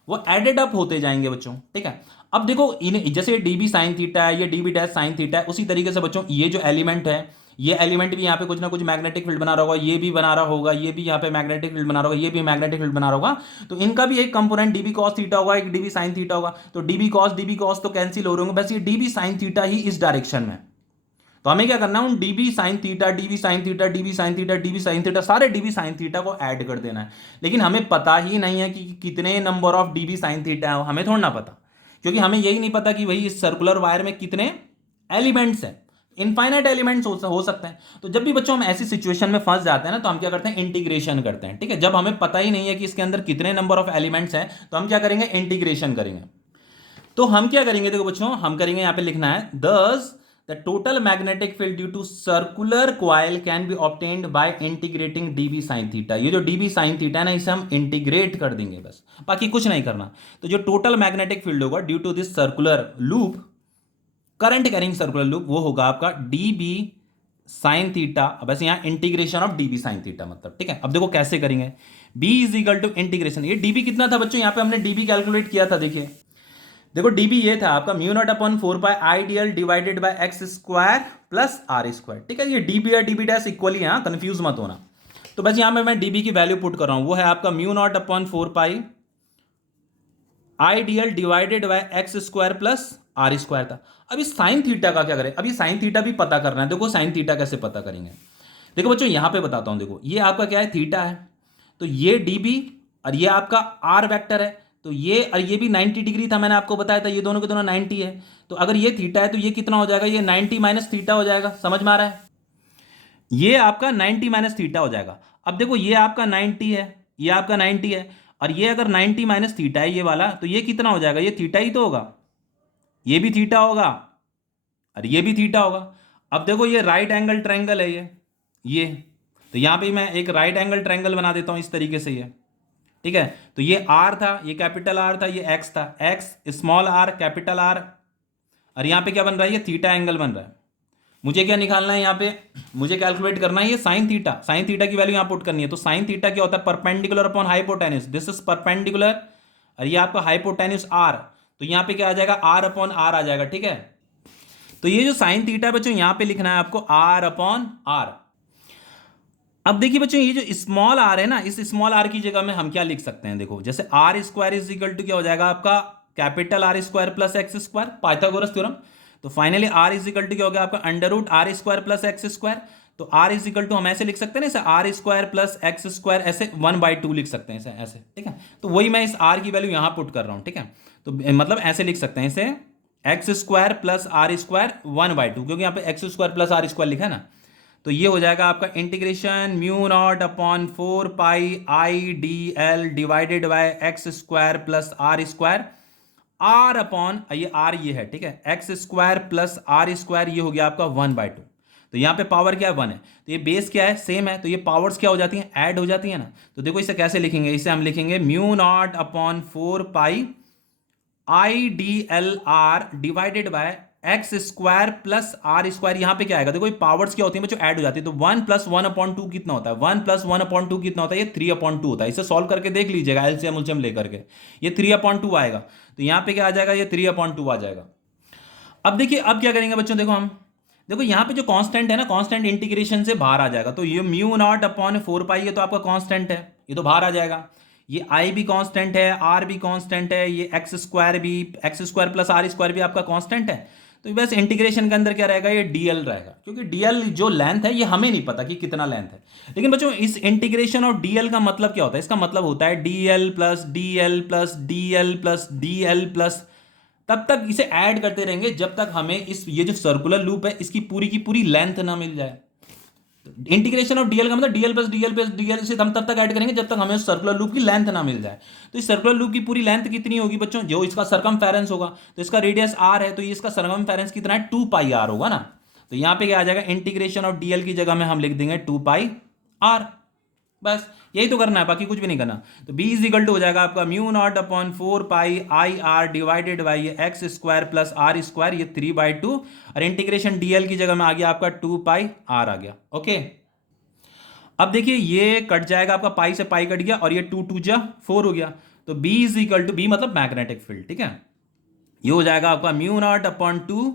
वो एडेड अप होते जाएंगे बच्चों, ठीक है। अब देखो इन जैसे डीबी साइन थीटा है, ये डीबी डैश साइन थीटा है, उसी तरीके से बच्चों ये जो एलिमेंट है, ये एलिमेंट भी यहाँ पे कुछ ना कुछ मैग्नेटिक फील्ड बना रहा होगा, ये भी बना रहा होगा, ये भी यहाँ पे मैग्नेटिक फील्ड बना रहा होगा, ये भी मैग्नेटिक फील्ड बना रहा होगा। तो इनका भी एक कंपोनेंट डीबी कॉस थीटा होगा, एक डीबी साइन थीटा होगा। तो डीबी कॉस तो कैंसिल हो रहे होंगे, बस ये डीबी साइन थीटा ही इस डायरेक्शन में। तो हमें क्या करना है, उन dB sine theta dB sine theta dB sine theta dB sine theta सारे डीबी साइन थीटा को ऐड कर देना है। लेकिन हमें पता ही नहीं है कि कितने number of dB sine theta है, हमें थोड़ा ना पता, क्योंकि हमें यही नहीं पता कि भाई इस सर्कुलर वायर में कितने एलिमेंट्स हैं, इनफाइनाइट एलिमेंट्स हो सकते हैं। तो जब भी बच्चों हम ऐसी सिचुएशन में फंस जाते हैं ना, तो हम क्या करते हैं, इंटीग्रेशन करते हैं, ठीक है। जब हमें पता ही नहीं है कि इसके अंदर कितने नंबर ऑफ एलिमेंट्स हैं, तो हम क्या करेंगे, इंटीग्रेशन करेंगे। तो हम क्या करेंगे, देखो बच्चों हम करेंगे, यहां पे लिखना है thus the total magnetic field due to circular coil can be obtained by integrating dB sine theta. ये जो डीबी साइन थीटा है ना, इसे हम इंटीग्रेट कर देंगे बस, बाकी कुछ नहीं करना। तो जो टोटल मैग्नेटिक फील्ड होगा due to this circular loop, current carrying circular loop, वो होगा आपका डीबी साइन थीटा, बस यहां integration of dB sine theta मतलब, ठीक है। अब देखो कैसे करेंगे, b is equal to integration, ये डीबी कितना था बच्चों, यहां पे हमने डीबी कैलकुलेट किया था, देखिए देखो डीबी ये था आपका mu naught upon 4 pi IDL divided by x square plus are square, ठीक है। ये डीबी या डीबी डैश इक्वल ही है, कंफ्यूज मत होना। तो बस यहां पे मैं डीबी की वैल्यू पुट कर रहा हूं, वो है आपका mu naught upon 4 pi IDL divided by x square plus are square था। अब इस साइन थीटा का क्या करें, अभी साइन थीटा भी पता करना है। देखो साइन थीटा कैसे पता करेंगे, देखो बच्चों यहां पे बताता हूं, देखो ये आपका क्या है, थीटा है, तो ये डीबी और ये आपका आर वेक्टर है, तो ये और ये भी 90 डिग्री था, मैंने आपको बताया था, ये दोनों के दोनों 90 है। तो अगर ये थीटा है तो ये कितना हो जाएगा, ये 90 माइनस थीटा हो जाएगा, समझ में आ रहा है, ये आपका 90 माइनस थीटा हो जाएगा। अब देखो ये आपका 90 है, ये आपका 90 है, और ये अगर 90 माइनस थीटा है ये वाला, तो ये कितना हो जाएगा, ये थीटा ही तो होगा, ये भी थीटा होगा और ये भी थीटा होगा। अब देखो ये राइट एंगल ट्रायंगल है ये, तो यहां पे मैं एक राइट एंगल ट्रायंगल बना देता हूं इस तरीके से, ये ठीक है। तो ये आर था, ये कैपिटल आर था, ये एक्स था, x small are capital R, और यहां पे क्या बन रहा है, ये थीटा एंगल बन रहा है। मुझे क्या निकालना है यहाँ पे, मुझे कैलकुलेट करना है ये साइन थीटा, साइन थीटा की वैल्यू यहाँ पुट करनी है। तो साइन थीटा क्या होता है, perpendicular upon hypotenuse, this is perpendicular, और ये आपका हाइपोटेन्यूस आर, तो यहाँ पे क्या आ जाएगा, आर अपॉन आर आ जाएगा, ठीक है। तो ये जो साइन थीटा है बच्चों, यहां पे लिखना है आपको आर अपॉन आर। अब देखिए बच्चों, ये जो स्मॉल आर है ना, इस स्मॉल आर की जगह में हम क्या लिख सकते हैं, देखो जैसे r square is equal to क्या हो जाएगा आपका capital R square plus x square, Pythagoras theorem. तो finally r is equal to क्या हो गया आपका under root R square plus x square. तो आर इज इक्वल टू हम ऐसे लिख सकते हैं ना, इसे R square plus x square, ऐसे 1/2 लिख सकते हैं इसे ऐसे, ठीक है। तो वही मैं इस आर की वैल्यू यहां पुट कर रहा हूं, ठीक है। तो मतलब ऐसे लिख सकते हैं इसे x square plus are square 1/2, क्योंकि यहाँ पे x square plus are square लिखा है ना। तो ये हो जाएगा आपका integration mu naught upon 4 pi I D L divided by x square plus are square, r upon ये आर ये है, ठीक है, x square plus are square, ये हो गया आपका 1/2। तो यहाँ पे पावर क्या है, 1 है, तो ये बेस क्या है, सेम है, तो ये पावर्स क्या हो जाती हैं, ऐड हो जाती है ना। तो देखो इसे कैसे लिखेंगे, इसे हम लिखेंगे mu naught upon 4 pi I D L r divided by x square plus are square. यहां पे क्या आएगा, देखो ये पावर्स क्या होती है बच्चों, ऐड हो जाती है। तो 1 + 1/2 कितना होता है, 1 + 1/2 कितना होता है, ये 3/2 होता है। इसे सॉल्व करके देख लीजिएगा एलसीएम उलसीएम लेकर के, ये 3/2 आएगा। तो यहां पे क्या आ जाएगा, ये 3/2 आ जाएगा। अब देखिए अब क्या करेंगे बच्चों, देखो हम देखो यहाँ पे जो कांस्टेंट है ना, कांस्टेंट इंटीग्रेशन से बाहर आ जाएगा। तो ये म्यू नॉट अपॉन 4 पाई, ये तो आपका कांस्टेंट है, ये तो बाहर आ जाएगा। ये आई भी कांस्टेंट है, आर भी कांस्टेंट है, ये एक्स स्क्वायर भी, x square plus are square भी आपका कांस्टेंट है। तो बस इंटीग्रेशन के अंदर क्या रहेगा, ये डीएल रहेगा, क्योंकि डीएल जो लेंथ है ये हमें नहीं पता कि कितना लेंथ है। लेकिन बच्चों इस इंटीग्रेशन और डीएल का मतलब क्या होता है, इसका मतलब होता है DL plus DL plus DL plus DL plus, तब तक इसे ऐड करते रहेंगे जब तक हमें इस ये जो सर्कुलर लूप है इसकी पूरी की पूरी लेंथ ना मिल जाए। इंटीग्रेशन ऑफ डीएल का मतलब DL plus DL plus DL से हम तब तक ऐड करेंगे जब तक हमें सर्कुलर लूप की लेंथ ना मिल जाए। तो इस सर्कुलर लूप की पूरी लेंथ कितनी होगी बच्चों, जो इसका सरकमफेरेंस होगा, तो इसका रेडियस आर है, तो ये इसका सरकमफेरेंस कितना है, 2 पाई आर होगा ना। तो यहां पे क्या आ जाएगा, इंटीग्रेशन ऑफ डीएल की जगह में हम लिख देंगे 2 पाई आर। बस यही तो करना है, बाकी कुछ भी नहीं करना। तो b इज इक्वल टू हो जाएगा आपका mu naught upon 4 pi I r divided by x square plus are square, ये 3/2, और इंटीग्रेशन डीएल की जगह में आ गया आपका 2 पाई आर आ गया। ओके, अब देखिए ये कट जाएगा आपका, पाई से पाई कट गया, और ये 2 2 4 हो गया। तो b is equal to, b मतलब मैग्नेटिक फील्ड, ठीक है, ये हो जाएगा आपका म्यू नॉट अपॉन 2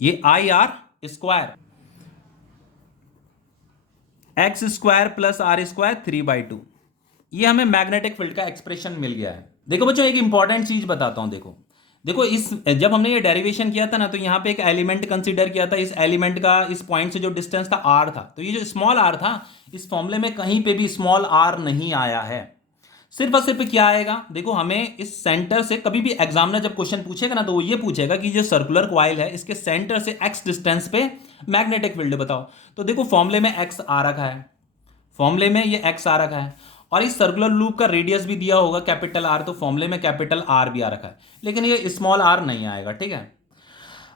ये I r square x square plus are square 3/2। ये हमें मैग्नेटिक फील्ड का एक्सप्रेशन मिल गया है। देखो बच्चों एक इंपॉर्टेंट चीज बताता हूं, देखो देखो इस जब हमने ये डेरिवेशन किया था ना, तो यहां पे एक एलिमेंट कंसीडर किया था, इस एलिमेंट का इस पॉइंट से जो डिस्टेंस था आर था। तो ये जो स्मॉल आर था, इस फॉर्मूले में कहीं पे भी स्मॉल आर नहीं आया है। सिर्फ और सिर्फ क्या आएगा, देखो हमें इस सेंटर से, कभी भी एग्जामिनर जब क्वेश्चन पूछेगा ना, तो वो ये पूछेगा कि जो सर्कुलर कॉइल है इसके सेंटर से एक्स डिस्टेंस पे मैग्नेटिक फील्ड बताओ। तो देखो फॉर्मूले में एक्स आ रखा है, फॉर्मूले में ये एक्स आ रखा है, और इस सर्कुलर लूप का रेडियस भी दिया होगा कैपिटल आर, तो फॉर्मूले में कैपिटल आर भी आ रखा है, लेकिन ये स्मॉल आर नहीं आएगा, ठीक है।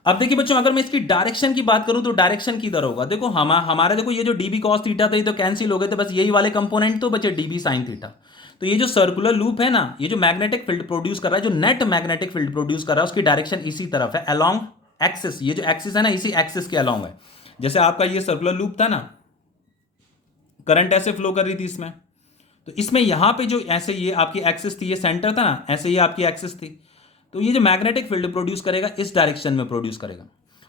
अब देखिए बच्चों अगर मैं इसकी डायरेक्शन की बात करूं, तो डायरेक्शन किधर होगा, देखो हमारे देखो ये जो डीबी कॉस थीटा था ये तो कैंसिल हो गए थे, बस यही वाले कंपोनेंट तो बचे डीबी साइन थीटा। तो ये जो सर्कुलर लूप है ना, ये जो मैग्नेटिक फील्ड प्रोड्यूस कर रहा है, जो नेट मैग्नेटिक फील्ड प्रोड्यूस कर रहा है, उसकी डायरेक्शन इसी तरफ है, अलोंग एक्सिस। ये जो एक्सिस है ना, इसी एक्सिस के अलोंग है। जैसे आपका ये सर्कुलर लूप था ना, करंट ऐसे फ्लो कर रही थी इसमें, तो इसमें यहां पे जो ऐसे ये आपकी एक्सिस थी, ये सेंटर था ना, ऐसे ये आपकी एक्सिस थी। तो ये जो मैग्नेटिक फील्ड प्रोड्यूस करेगा इस डायरेक्शन में प्रोड्यूस करेगा।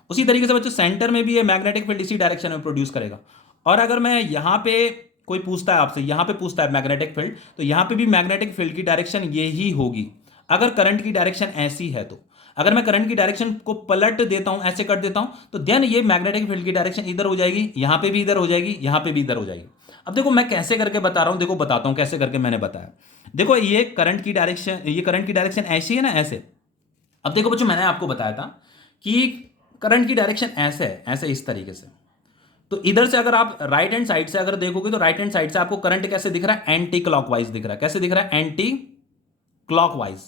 उसी तरीके से बच्चों सेंटर में भी ये मैग्नेटिक फील्ड इसी डायरेक्शन में प्रोड्यूस करेगा। और अगर मैं यहां पे कोई पूछता है आपसे, यहां पे पूछता है मैग्नेटिक फील्ड, तो यहां पे भी मैग्नेटिक फील्ड की डायरेक्शन ये ही होगी, अगर करंट की डायरेक्शन ऐसी है तो। अगर मैं करंट की डायरेक्शन को पलट देता हूं, ऐसे कर देता हूं, तो देन ये मैग्नेटिक फील्ड की डायरेक्शन इधर हो जाएगी, यहां पे भी इधर हो जाएगी, यहां पे भी इधर हो जाएगी। अब देखो मैं कैसे करके बता रहा हूं, देखो बताता हूं कैसे करके मैंने बताया। देखो ये करंट की डायरेक्शन, ये करंट की डायरेक्शन ऐसी है ना, ऐसे। अब देखो बच्चों मैंने आपको बताया था कि करंट की डायरेक्शन ऐसे है, ऐसे इस तरीके से। तो इधर से अगर आप राइट हैंड साइड से अगर देखोगे, तो राइट हैंड साइड से आपको करंट कैसे दिख रहा है, एंटी क्लॉकवाइज दिख रहा है। कैसे दिख रहा है, एंटी क्लॉकवाइज।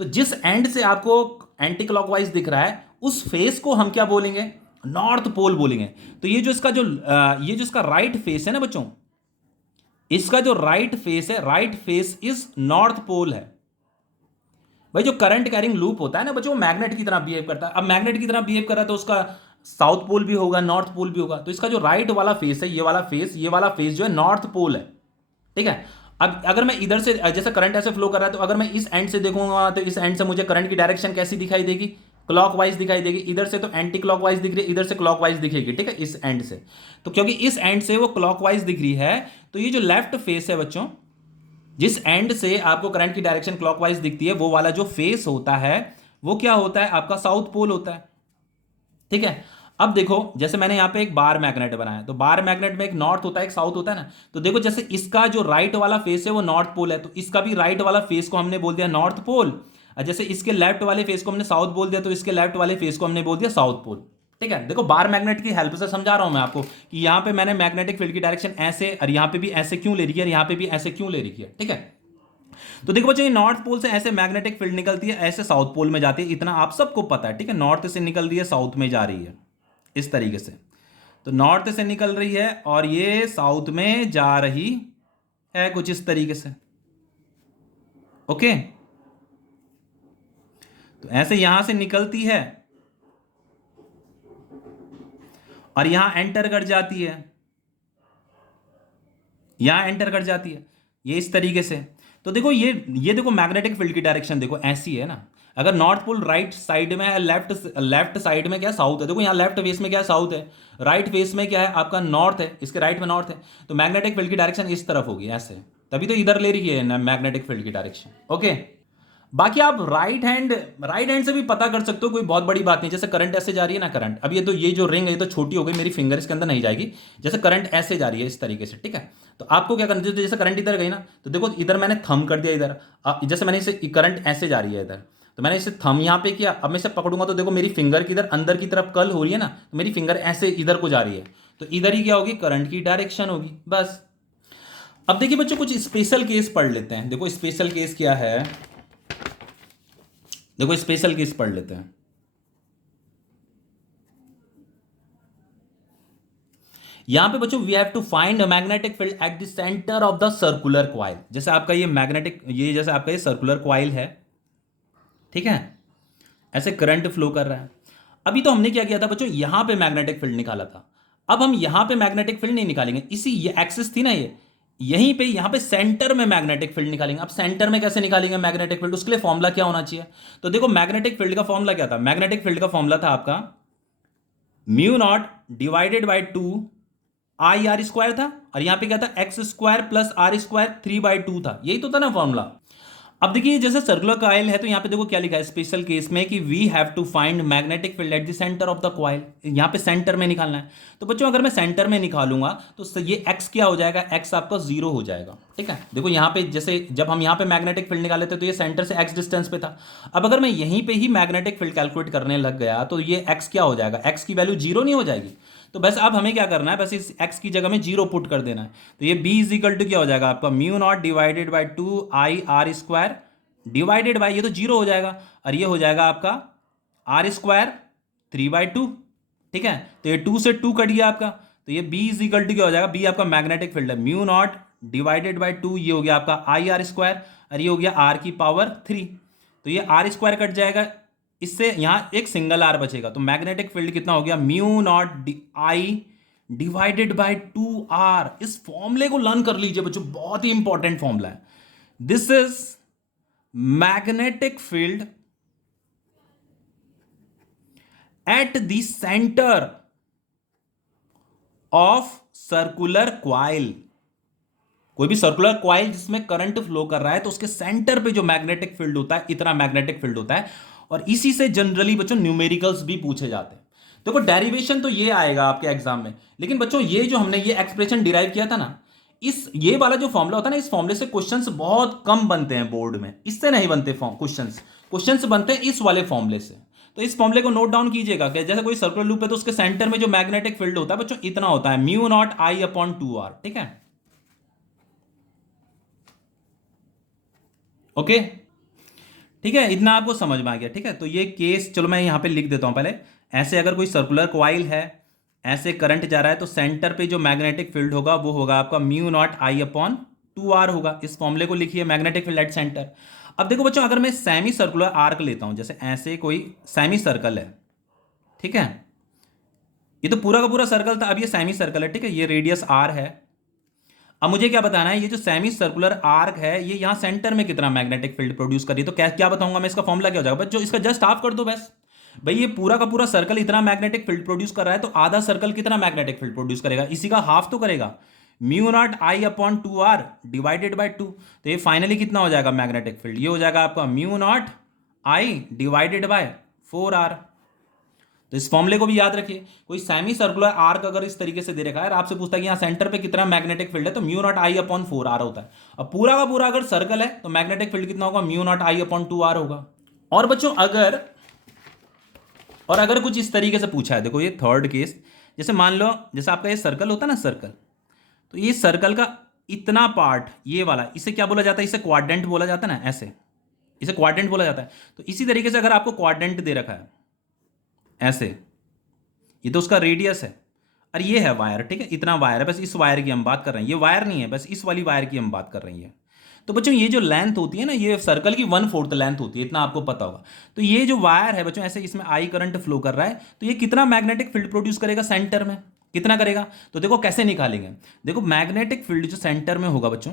तो जिस एंड से आपको एंटी क्लॉकवाइज दिख रहा है, उस फेस को हम क्या बोलेंगे, नॉर्थ पोल बोलेंगे। तो ये जो इसका जो ये जो इसका राइट फेस है ना बच्चों, इसका जो राइट फेस है, right face is north pole है। भाई जो करंट कैरिंग लूप होता है ना बच्चों, वो मैग्नेट की तरह बिहेव करता है। अब मैग्नेट की तरह बिहेव कर रहा है, तो उसका साउथ पोल भी होगा, नॉर्थ पोल भी होगा। तो इसका जो राइट वाला फेस है, ये वाला फेस जो है नॉर्थ पोल है, ठीक है। अब अगर मैं इधर से जैसे करंट ऐसे फ्लो कर रहा है, तो अगर मैं इस एंड से देखूंगा तो इस एंड से मुझे करंट की डायरेक्शन कैसी दिखाई देगी, क्लॉकवाइज दिखाई देगी। इधर से तो एंटी क्लॉकवाइज दिख रही है, इधर से क्लॉकवाइज दिखेगी, ठीक है, इस एंड से। तो क्योंकि इस एंड से वो क्लॉकवाइज दिख रही है, तो ये जो लेफ्ट फेस है बच्चों, जिस एंड से आपको करंट की डायरेक्शन क्लॉकवाइज दिखती है, वो वाला जो फेस होता है वो क्या होता है, आपका साउथ पोल होता है, ठीक है। अब देखो, जैसे मैंने यहां पे एक बार मैग्नेट बनाया, तो बार मैग्नेट में एक नॉर्थ होता है, एक साउथ होता है ना। तो देखो, जैसे इसका जो राइट वाला फेस है वो नॉर्थ पोल है, तो इसका भी राइट वाला फेस को हमने बोल दिया नॉर्थ पोल। और जैसे इसके लेफ्ट वाले फेस को हमने साउथ बोल दिया, तो इसके लेफ्ट वाले फेस को हमने बोल दिया साउथ पोल, ठीक है। देखो, बार मैग्नेट की हेल्प से समझा रहा हूं मैं आपको कि यहां पे मैंने मैग्नेटिक फील्ड की डायरेक्शन ऐसे, और यहां पे भी ऐसे क्यों ले रही है, और यहां पे भी ऐसे क्यों ले रही है, ठीक है। तो देखो बच्चों, ये नॉर्थ पोल से ऐसे मैग्नेटिक फील्ड निकलती है, ऐसे साउथ पोल में जाती है, इतना आप सबको पता है, ठीक है। नॉर्थ से निकल रही है, साउथ में जा रही है, इस तरीके से। तो नॉर्थ से निकल रही है और ये साउथ में जा रही है, कुछ इस तरीके से, ओके। तो ऐसे यहां से निकलती है और यहां एंटर कर जाती है, यहां एंटर कर जाती है, ये इस तरीके से। तो देखो, ये देखो मैग्नेटिक फील्ड की डायरेक्शन देखो ऐसी है ना। अगर नॉर्थ पोल राइट साइड में है, लेफ्ट साइड में क्या है, साउथ है। देखो यहाँ लेफ्ट फेस में क्या है, साउथ है। राइट फेस में क्या है, आपका नॉर्थ है, इसके राइट में नॉर्थ है। तो मैग्नेटिक फील्ड की डायरेक्शन इस तरफ होगी, ऐसे। तभी तो इधर ले रही है मैग्नेटिक फील्ड की डायरेक्शन, ओके। बाकी आप राइट हैंड से भी पता कर सकते हो, कोई बहुत बड़ी बात नहीं। जैसे करंट ऐसे जा रही है ना, करंट, अब ये जो रिंग है ये तो छोटी हो गई, मेरी फिंगर इसके अंदर नहीं जाएगी। जैसे करंट ऐसे जा रही है इस तरीके से, ठीक है। तो आपको क्या करना है, जैसे करंट इधर गई ना, तो देखो इधर मैंने थंब कर दिया इधर। जैसे मैंने इसे, करंट ऐसे जा रही है इधर, तो मैंने इसे थंब यहाँ पे किया। अब मैं इसे पकड़ूंगा तो देखो मेरी फिंगर की इधर अंदर की तरफ कल हो रही है ना, तो मेरी फिंगर ऐसे इधर को जा रही है, तो इधर ही क्या होगी, करंट की डायरेक्शन होगी, बस। अब देखिए बच्चों, कुछ स्पेशल केस पढ़ लेते हैं। देखो स्पेशल केस क्या है, देखो स्पेशल केस पढ़ लेते हैं। यहां पे बच्चों, we have to find a magnetic field at the centre of the circular coil. जैसे आपका ये मैग्नेटिक, ये जैसे आपका ये सर्कुलर क्वाइल है, ठीक है, ऐसे करंट फ्लो कर रहा है। अभी तो हमने क्या किया था बच्चों, यहां पे मैग्नेटिक फील्ड निकाला था। अब हम यहां पे मैग्नेटिक फील्ड नहीं निकालेंगे, इसी ये एक्सिस थी ना, ये यहीं पे, यहां पे सेंटर में मैग्नेटिक फील्ड निकालेंगे। अब सेंटर में कैसे निकालेंगे मैग्नेटिक फील्ड, उसके लिए फॉर्मूला क्या होना चाहिए। तो देखो, मैग्नेटिक फील्ड का फॉर्मूला क्या था, मैग्नेटिक फील्ड का फॉर्मूला था आपका mu not divided by 2 IR² था, और यहां पे क्या था, x² प्लस R², 3/2 था, यही तो था ना फॉर्मूला। अब देखिए, जैसे सर्कुलर कॉइल है, तो यहां पे देखो क्या लिखा है स्पेशल केस में, कि we have to find magnetic field at the centre of the coil. यहां पे सेंटर में निकालना है। तो बच्चों, अगर मैं सेंटर में निकालूंगा तो ये x क्या हो जाएगा, x आपका 0 हो जाएगा, ठीक है। देखो यहां पे, जैसे जब हम यहां पे मैग्नेटिक फील्ड निकाले थे, तो ये सेंटर से x डिस्टेंस पे था। अब अगर मैं यहीं पे ही मैग्नेटिक फील्ड कैलकुलेट करने लग गया, तो ये x क्या हो जाएगा, x की वैल्यू 0 नहीं हो जाएगी। तो बस अब हमें क्या करना है, बस इस x की जगह में 0 पुट कर देना है। तो ये b इज इक्वल टू क्या हो जाएगा आपका, mu not divided by 2IR² divided by, ये तो 0 हो जाएगा, और ये हो जाएगा आपका R², 3/2, ठीक है। तो ये 2 से 2 कट गया आपका, तो ये b इज इक्वल टू क्या हो जाएगा, b आपका मैग्नेटिक फील्ड है, म्यू नॉट डिवाइडेड बाई 2, ये हो गया आपका IR², और ये हो गया R⁻3। तो ये R² कट जाएगा, इससे यहां एक सिंगल R बचेगा। तो मैग्नेटिक फील्ड कितना हो गया, mu naught I divided by 2R। इस फॉर्मूले को लर्न कर लीजिए बच्चों, बहुत ही इंपॉर्टेंट फॉर्मूला है। This is magnetic field at the centre of circular coil. कोई भी सर्कुलर क्वाइल जिसमें करंट फ्लो कर रहा है, तो उसके सेंटर पे जो मैग्नेटिक फील्ड होता है, इतना मैग्नेटिक फील्ड होता है। और इसी से जनरली बच्चों न्यूमेरिकल्स भी पूछे जाते हैं। देखो डेरिवेशन तो ये आएगा आपके एग्जाम में, लेकिन बच्चों ये जो हमने ये एक्सप्रेशन डिराइव किया था ना, ये वाला जो फॉर्मूला होता है ना, इस फॉर्मूले से क्वेश्चंस बहुत कम बनते हैं बोर्ड में, इससे नहीं बनते क्वेश्चंस बनते हैं इस वाले फॉर्मूले से। तो इस फॉर्मूले को नोट डाउन कीजिएगा कि जैसे कोई सर्कुलर लूप है, तो उसके सेंटर में जो मैग्नेटिक फील्ड होता है बच्चों, इतना होता है, म्यू नॉट I/2R, ठीक है, ओके, ठीक है। इतना आपको समझ में आ गया, ठीक है। तो ये केस, चलो मैं यहां पे लिख देता हूं पहले। ऐसे अगर कोई सर्कुलर क्वाइल है, ऐसे करंट जा रहा है, तो सेंटर पे जो मैग्नेटिक फील्ड होगा वो होगा आपका म्यू नॉट I/2R होगा। इस फॉर्मूले को लिखिए, मैग्नेटिक फील्ड एट सेंटर। अब देखो बच्चों, अगर मैं सेमी सर्कुलर आर्क लेता हूं, जैसे ऐसे कोई सेमी सर्कल है, ठीक है, ये तो पूरा का पूरा सर्कल था, अब ये सेमी सर्कल है, ठीक है, ये रेडियस R है। अब मुझे क्या बताना है, ये जो सेमी सर्कुलर आर्क है ये यहाँ सेंटर में कितना मैग्नेटिक फील्ड प्रोड्यूस कर रही है, तो क्या क्या बताऊंगा मैं, इसका फॉर्मूला क्या हो जाएगा, बस जो इसका जस्ट हाफ कर दो बस। भाई ये पूरा का पूरा सर्कल इतना मैग्नेटिक फील्ड प्रोड्यूस कर रहा है, तो आधा सर्कल कितना मैग्नेटिक फील्ड प्रोड्यूस करेगा, इसी का हाफ तो करेगा। Mu naught I upon 2r divided by 2, तो ये फाइनली कितना हो जाएगा मैग्नेटिक फील्ड, ये हो जाएगा आपका mu naught I divided by 4r। तो इस फॉर्मूले को भी याद रखिए। कोई सेमी सर्कुलर आर्क अगर इस तरीके से दे रखा है और आपसे पूछता है कि यहाँ सेंटर पे कितना मैग्नेटिक फील्ड है, तो mu naught I upon 4r होता है। अब पूरा का पूरा अगर सर्कल है तो मैग्नेटिक फील्ड कितना होगा, mu naught I upon 2r होगा। और बच्चों अगर कुछ इस तरीके से पूछा है, देखो ये थर्ड केस, जैसे मान लो जैसे आपका ये सर्कल होता है ना सर्कल, तो ये सर्कल का इतना पार्ट ये वाला, इसे क्या बोला जाता है, इसे क्वाड्रेंट बोला जाता है ना, ऐसे इसे क्वाड्रेंट बोला जाता है। तो इसी तरीके से अगर आपको क्वाड्रेंट दे रखा है ऐसे, ये तो उसका रेडियस है और ये है वायर, ठीक है, इतना वायर है, बस इस वायर की हम बात कर रहे हैं, ये वायर नहीं है, बस इस वाली वायर की हम बात कर रहे हैं। तो बच्चों ये जो लेंथ होती है ना, ये सर्कल की 1/4 लेंथ होती है, इतना आपको पता होगा। तो ये जो वायर है बच्चों, ऐसे इसमें आई करंट फ्लो कर रहा है, तो ये कितना मैग्नेटिक फील्ड प्रोड्यूस करेगा सेंटर में, कितना करेगा। तो देखो कैसे निकालेंगे, देखो मैग्नेटिक फील्ड जो सेंटर में होगा बच्चों,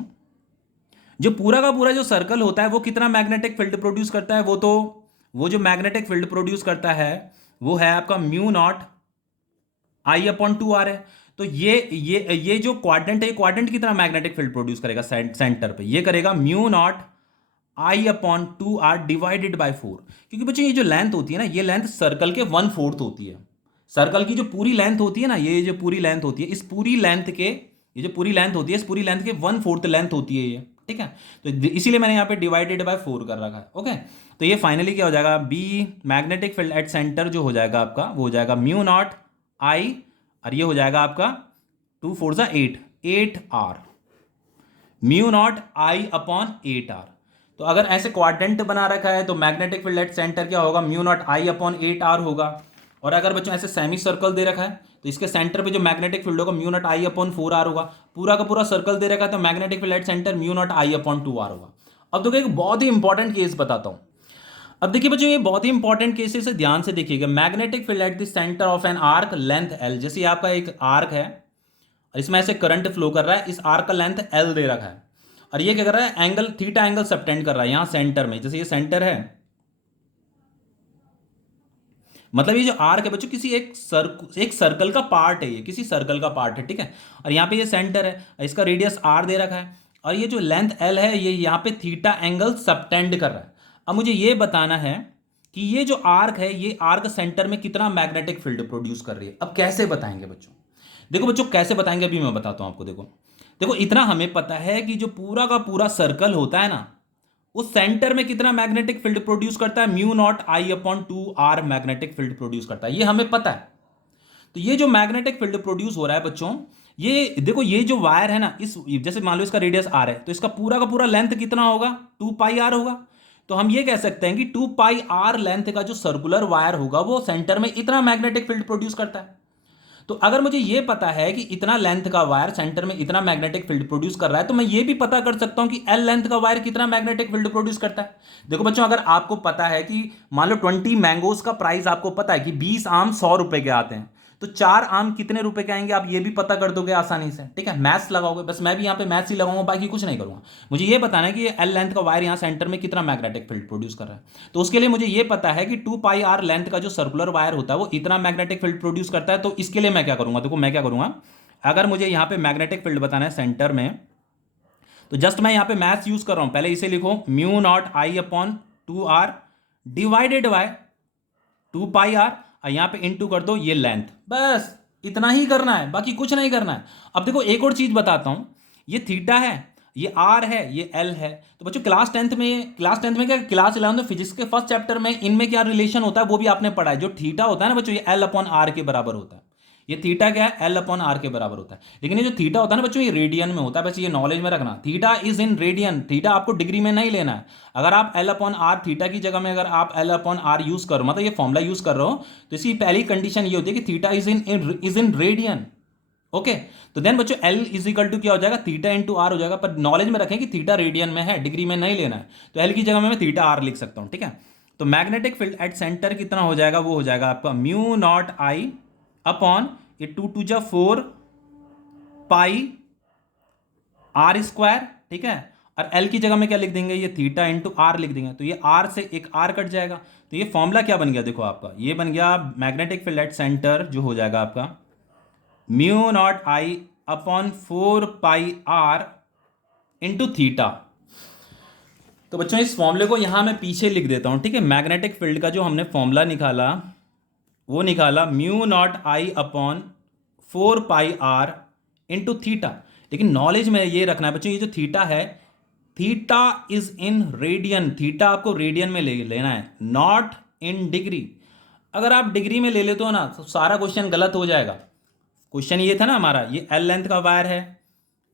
जो पूरा का पूरा जो सर्कल होता है वो कितना मैग्नेटिक फील्ड प्रोड्यूस करता है, वो जो मैग्नेटिक फील्ड प्रोड्यूस करता है वो है आपका mu naught I upon 2r है। तो ये जो क्वाड्रेंट है, ये क्वाड्रेंट कितना मैग्नेटिक फील्ड प्रोड्यूस करेगा सेंटर पे, ये करेगा mu naught I upon 2r divided by 4। क्योंकि बच्चों ये जो लेंथ होती है ना, ये लेंथ सर्कल के 1/4 होती है। सर्कल की जो पूरी लेंथ होती है ना, ये जो पूरी लेंथ होती है, इस पूरी लेंथ के, ये जो पूरी लेंथ होती है इस पूरी लेंथ के 1/4 लेंथ होती है ये, ठीक है। तो इसीलिए मैंने यहाँ पे डिवाइडेड बाय 4 कर रखा है, ओके। तो ये फाइनली क्या हो जाएगा, B magnetic field at centre जो हो जाएगा आपका, वो हो जाएगा म्यू नॉट आई, और ये हो जाएगा आपका 2 4 जा 8r mu naught I upon 8r। तो अगर ऐसे क्वाड्रेंट बना रखा है तो मैग्नेटिक फील्ड एट सेंटर क्या होगा, mu naught I upon 8r होगा। और अगर बच्चों ऐसे सेमी सर्कल दे रखा है तो इसके सेंटर पे जो मैग्नेटिक फील्ड होगा mu naught I upon 4r होगा। पूरा का पूरा सर्कल दे रखा है तो magnetic field at centre mu naught I upon 2r होगा। अब देखो एक बहुत ही इंपॉर्टेंट केस बताता हूँ। अब देखिए बच्चों ये बहुत ही इंपॉर्टेंट केस है, इसे ध्यान से देखिएगा। Magnetic field at the centre of an arc length L, जैसे आपका एक आर्क है और इसमें ऐसे करंट फ्लो कर रहा है, इस आर्क का लेंथ एल दे रखा है और ये क्या कर रहा है, एंगल थीटा एंगल सबटेंड कर रहा है यहाँ सेंटर में। जैसे ये सेंटर है, मतलब ये जो आर्क है बच्चों किसी एक सर्कल का पार्ट है, ये किसी सर्कल का पार्ट है, ठीक है। और यहाँ पे ये सेंटर है, इसका रेडियस आर दे रखा है और ये जो लेंथ एल है ये यहाँ पे थीटा एंगल सबटेंड कर रहा है। अब मुझे ये बताना है कि ये जो आर्क है, ये आर्क सेंटर में कितना मैग्नेटिक फील्ड प्रोड्यूस कर रही है। अब कैसे बताएंगे बच्चों, देखो बच्चों कैसे बताएंगे अभी मैं बताता हूं आपको। देखो देखो इतना हमें पता है कि जो पूरा का पूरा सर्कल होता है ना, उस सेंटर में कितना मैग्नेटिक फील्ड प्रोड्यूस करता है, mu naught I upon 2r magnetic field produce करता है, ये हमें पता है। तो ये जो मैग्नेटिक फील्ड प्रोड्यूस हो रहा है बच्चों, ये देखो ये जो वायर है ना, इस जैसे मान लो इसका रेडियस r है तो इसका पूरा का पूरा लेंथ कितना होगा, 2πr होगा। तो हम ये कह सकते हैं कि 2πr लेंथ का जो सर्कुलर वायर होगा वो सेंटर में इतना मैग्नेटिक फील्ड प्रोड्यूस करता है। तो अगर मुझे ये पता है कि इतना लेंथ का वायर सेंटर में इतना मैग्नेटिक फील्ड प्रोड्यूस कर रहा है, तो मैं ये भी पता कर सकता हूं कि एल लेंथ का वायर कितना मैग्नेटिक फील्ड प्रोड्यूस करता है। देखो बच्चों अगर आपको पता है कि मान लो 20 मैंगोज का प्राइस आपको पता है कि 20 आम 100 रुपए के आते हैं, तो 4 आम कितने रुपए के आएंगे आप ये भी पता कर दोगे आसानी से, ठीक है। मैथ्स लगाओगे, बस मैं भी यहाँ पे मैथ्स ही लगाऊंगा, बाकी कुछ नहीं करूंगा। मुझे ये बताना है कि ये एल लेंथ का वायर यहाँ सेंटर में कितना मैग्नेटिक फील्ड प्रोड्यूस कर रहा है। तो उसके लिए मुझे ये पता है कि 2πr लेंथ का जो सर्कुलर वायर होता है वो इतना मैग्नेटिक फील्ड प्रोड्यूस करता है। तो इसके लिए मैं क्या करूंगा, देखो मैं क्या करूंगा, अगर मुझे यहाँ पे मैग्नेटिक फील्ड बताना है सेंटर में, तो जस्ट मैं यहाँ पे मैथ्स यूज कर रहा हूं। पहले इसे लिखो mu naught I upon 2r divided by 2πr और यहाँ पे इनटू कर दो ये लेंथ, बस इतना ही करना है, बाकी कुछ नहीं करना है। अब देखो एक और चीज बताता हूं, ये थीटा है, ये आर है, ये एल है। तो बच्चों क्लास टेंथ में क्या, क्लास 11 में फिजिक्स के फर्स्ट चैप्टर में इनमें क्या रिलेशन होता है वो भी आपने पढ़ा है। जो थीटा होता है ना बच्चों, ये एल अपॉन आर के बराबर होता है। ये थीटा क्या है, एल अपॉन आर के बराबर होता है। लेकिन ये जो थीटा होता है ना बच्चों, ये रेडियन में होता है, बस ये नॉलेज में रखना। Theta is in radian, theta आपको डिग्री में नहीं लेना है। अगर आप एल अपॉन आर थीटा की जगह में अगर आप एल अपॉन आर यूज करो, मतलब ये फॉर्मूला यूज कर रहे हो, तो इसकी पहली कंडीशन ये होती है कि theta is in radian, okay. तो देन बच्चों एल इज इक्वल टू क्या हो जाएगा, थीटा इंटू आर हो जाएगा। पर नॉलेज में रखें कि थीटा रेडियन में है, डिग्री में नहीं लेना है। तो एल की जगह में मैं थीटा आर लिख सकता हूं, ठीक है। तो मैग्नेटिक फील्ड एट सेंटर कितना हो जाएगा, वो हो जाएगा आपका म्यू नॉट आई अपॉन ये 2 2 जा 4 पाई आर स्क्वायर, ठीक है, और एल की जगह में क्या लिख देंगे, ये थीटा इंटू आर लिख देंगे, तो ये आर से एक आर कट जाएगा, तो ये फॉर्मूला क्या बन गया, देखो आपका ये बन गया मैग्नेटिक फील्ड एट सेंटर जो हो जाएगा आपका mu naught I upon 4πr into theta. तो बच्चों इस फॉर्मूले को यहां मैं पीछे लिख देता हूं, ठीक है। मैग्नेटिक फील्ड का जो हमने फॉर्मूला निकाला वो निकाला mu naught I upon 4πr into theta. लेकिन नॉलेज में ये रखना है बच्चों, ये जो थीटा है, theta is in radian, theta आपको रेडियन में लेना है, नॉट इन डिग्री। अगर आप डिग्री में ले लेते हो ना तो सारा क्वेश्चन गलत हो जाएगा। क्वेश्चन ये था ना हमारा, ये एल लेंथ का वायर है,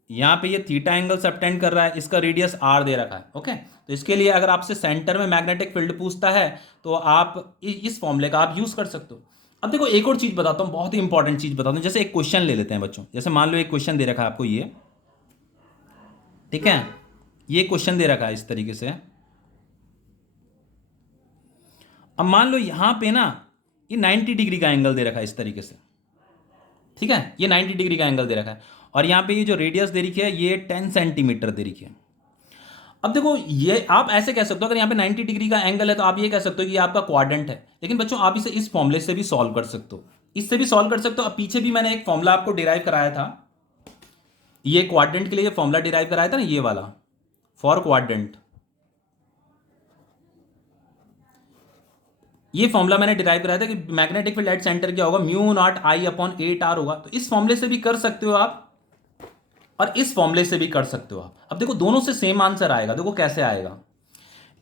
यहाँ पे ये थीटा एंगल सबटेंड कर रहा है, इसका रेडियस आर दे रखा है, ओके। तो इसके लिए अगर आपसे सेंटर में मैग्नेटिक फील्ड पूछता है तो आप इस फॉर्मूले का आप यूज कर सकते हो। अब देखो एक और चीज बताता हूँ, बहुत ही इंपॉर्टेंट चीज बताता हूँ। जैसे एक क्वेश्चन ले लेते हैं बच्चों, जैसे मान लो एक क्वेश्चन दे रखा है आपको ये, ठीक है, ये क्वेश्चन दे रखा है इस तरीके से। अब मान लो यहां पे ना ये 90 डिग्री का एंगल दे रखा है इस तरीके से, ठीक है, ये 90 डिग्री का एंगल दे रखा है, और यहां पे ये जो रेडियस दे रखी है ये 10 सेंटीमीटर दे रखी है। अब देखो ये आप ऐसे कह सकते हो, अगर यहाँ पे 90 डिग्री का एंगल है तो आप ये कह सकते हो कि ये आपका क्वाड्रेंट है। लेकिन बच्चों आप इसे इस फॉर्मूले से भी सॉल्व कर सकते हो, इससे भी सॉल्व कर सकते हो। अब पीछे भी मैंने एक फॉर्मूला आपको डिराइव कराया था, ये क्वाड्रेंट के लिए फॉर्मूला डिराइव कराया था ना, ये वाला फॉर क्वाड्रेंट, ये फॉर्मूला मैंने डिराइव कराया था कि मैग्नेटिक फील्ड एट सेंटर क्या होगा, mu naught I upon 8r होगा। तो इस फॉर्मूले से भी कर सकते हो आप और इस फॉर्मूले से भी कर सकते हो आप। अब देखो दोनों से सेम आंसर आएगा, देखो कैसे आएगा।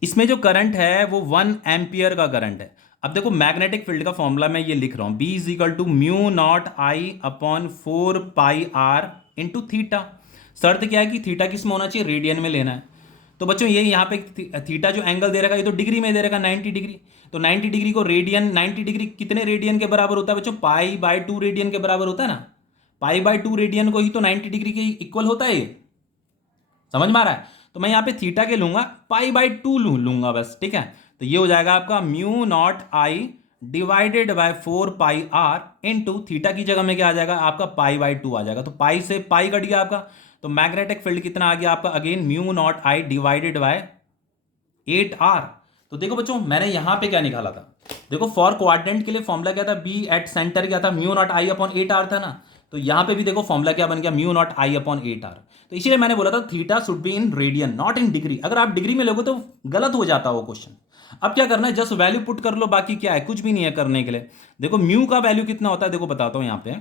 इसमें जो करंट है वो 1 एम्पियर का करंट है। अब देखो मैग्नेटिक फील्ड का फॉर्मूला मैं ये लिख रहा हूं, B is equal to mu naught I upon 4πr into theta. शर्त क्या है कि थीटा किस में होना चाहिए, रेडियन में लेना है। तो बच्चों ये यहाँ पे थीटा जो एंगल दे रखा है ये तो डिग्री में दे रखा है 90 डिग्री, तो 90 डिग्री को रेडियन, 90 डिग्री कितने रेडियन के बराबर होता है बच्चों, π/2 रेडियन के बराबर होता है ना। π/2 रेडियन को ही तो 90 डिग्री के इक्वल होता है, ये समझ में आ रहा है। तो मैं यहाँ पे थीटा के लूंगा, π/2 लूंगा बस, ठीक है। तो ये हो जाएगा आपका mu naught I divided by 4πr into theta की जगह में क्या आ जाएगा आपका π/2 आ जाएगा। तो पाई से पाई कट गया आपका, तो मैग्नेटिक फील्ड कितना आ गया आपका, again mu naught I divided by 8r। तो देखो बच्चों मैंने यहां पे क्या निकाला था, देखो फॉर क्वाड्रेंट के लिए फॉर्मूला क्या था, बी एट सेंटर क्या था, mu naught I upon 8r था ना। तो यहां पे भी देखो फॉर्मूला क्या बन गया, mu naught I upon 8r। तो इसीलिए मैंने बोला था theta should be in radian not in degree. अगर आप डिग्री में लोगे तो गलत हो जाता वो क्वेश्चन। अब क्या करना है, जस्ट वैल्यू पुट कर लो, बाकी क्या है, कुछ भी नहीं है करने के लिए। देखो म्यू का वैल्यू कितना होता है, देखो बताता हूं यहां पे।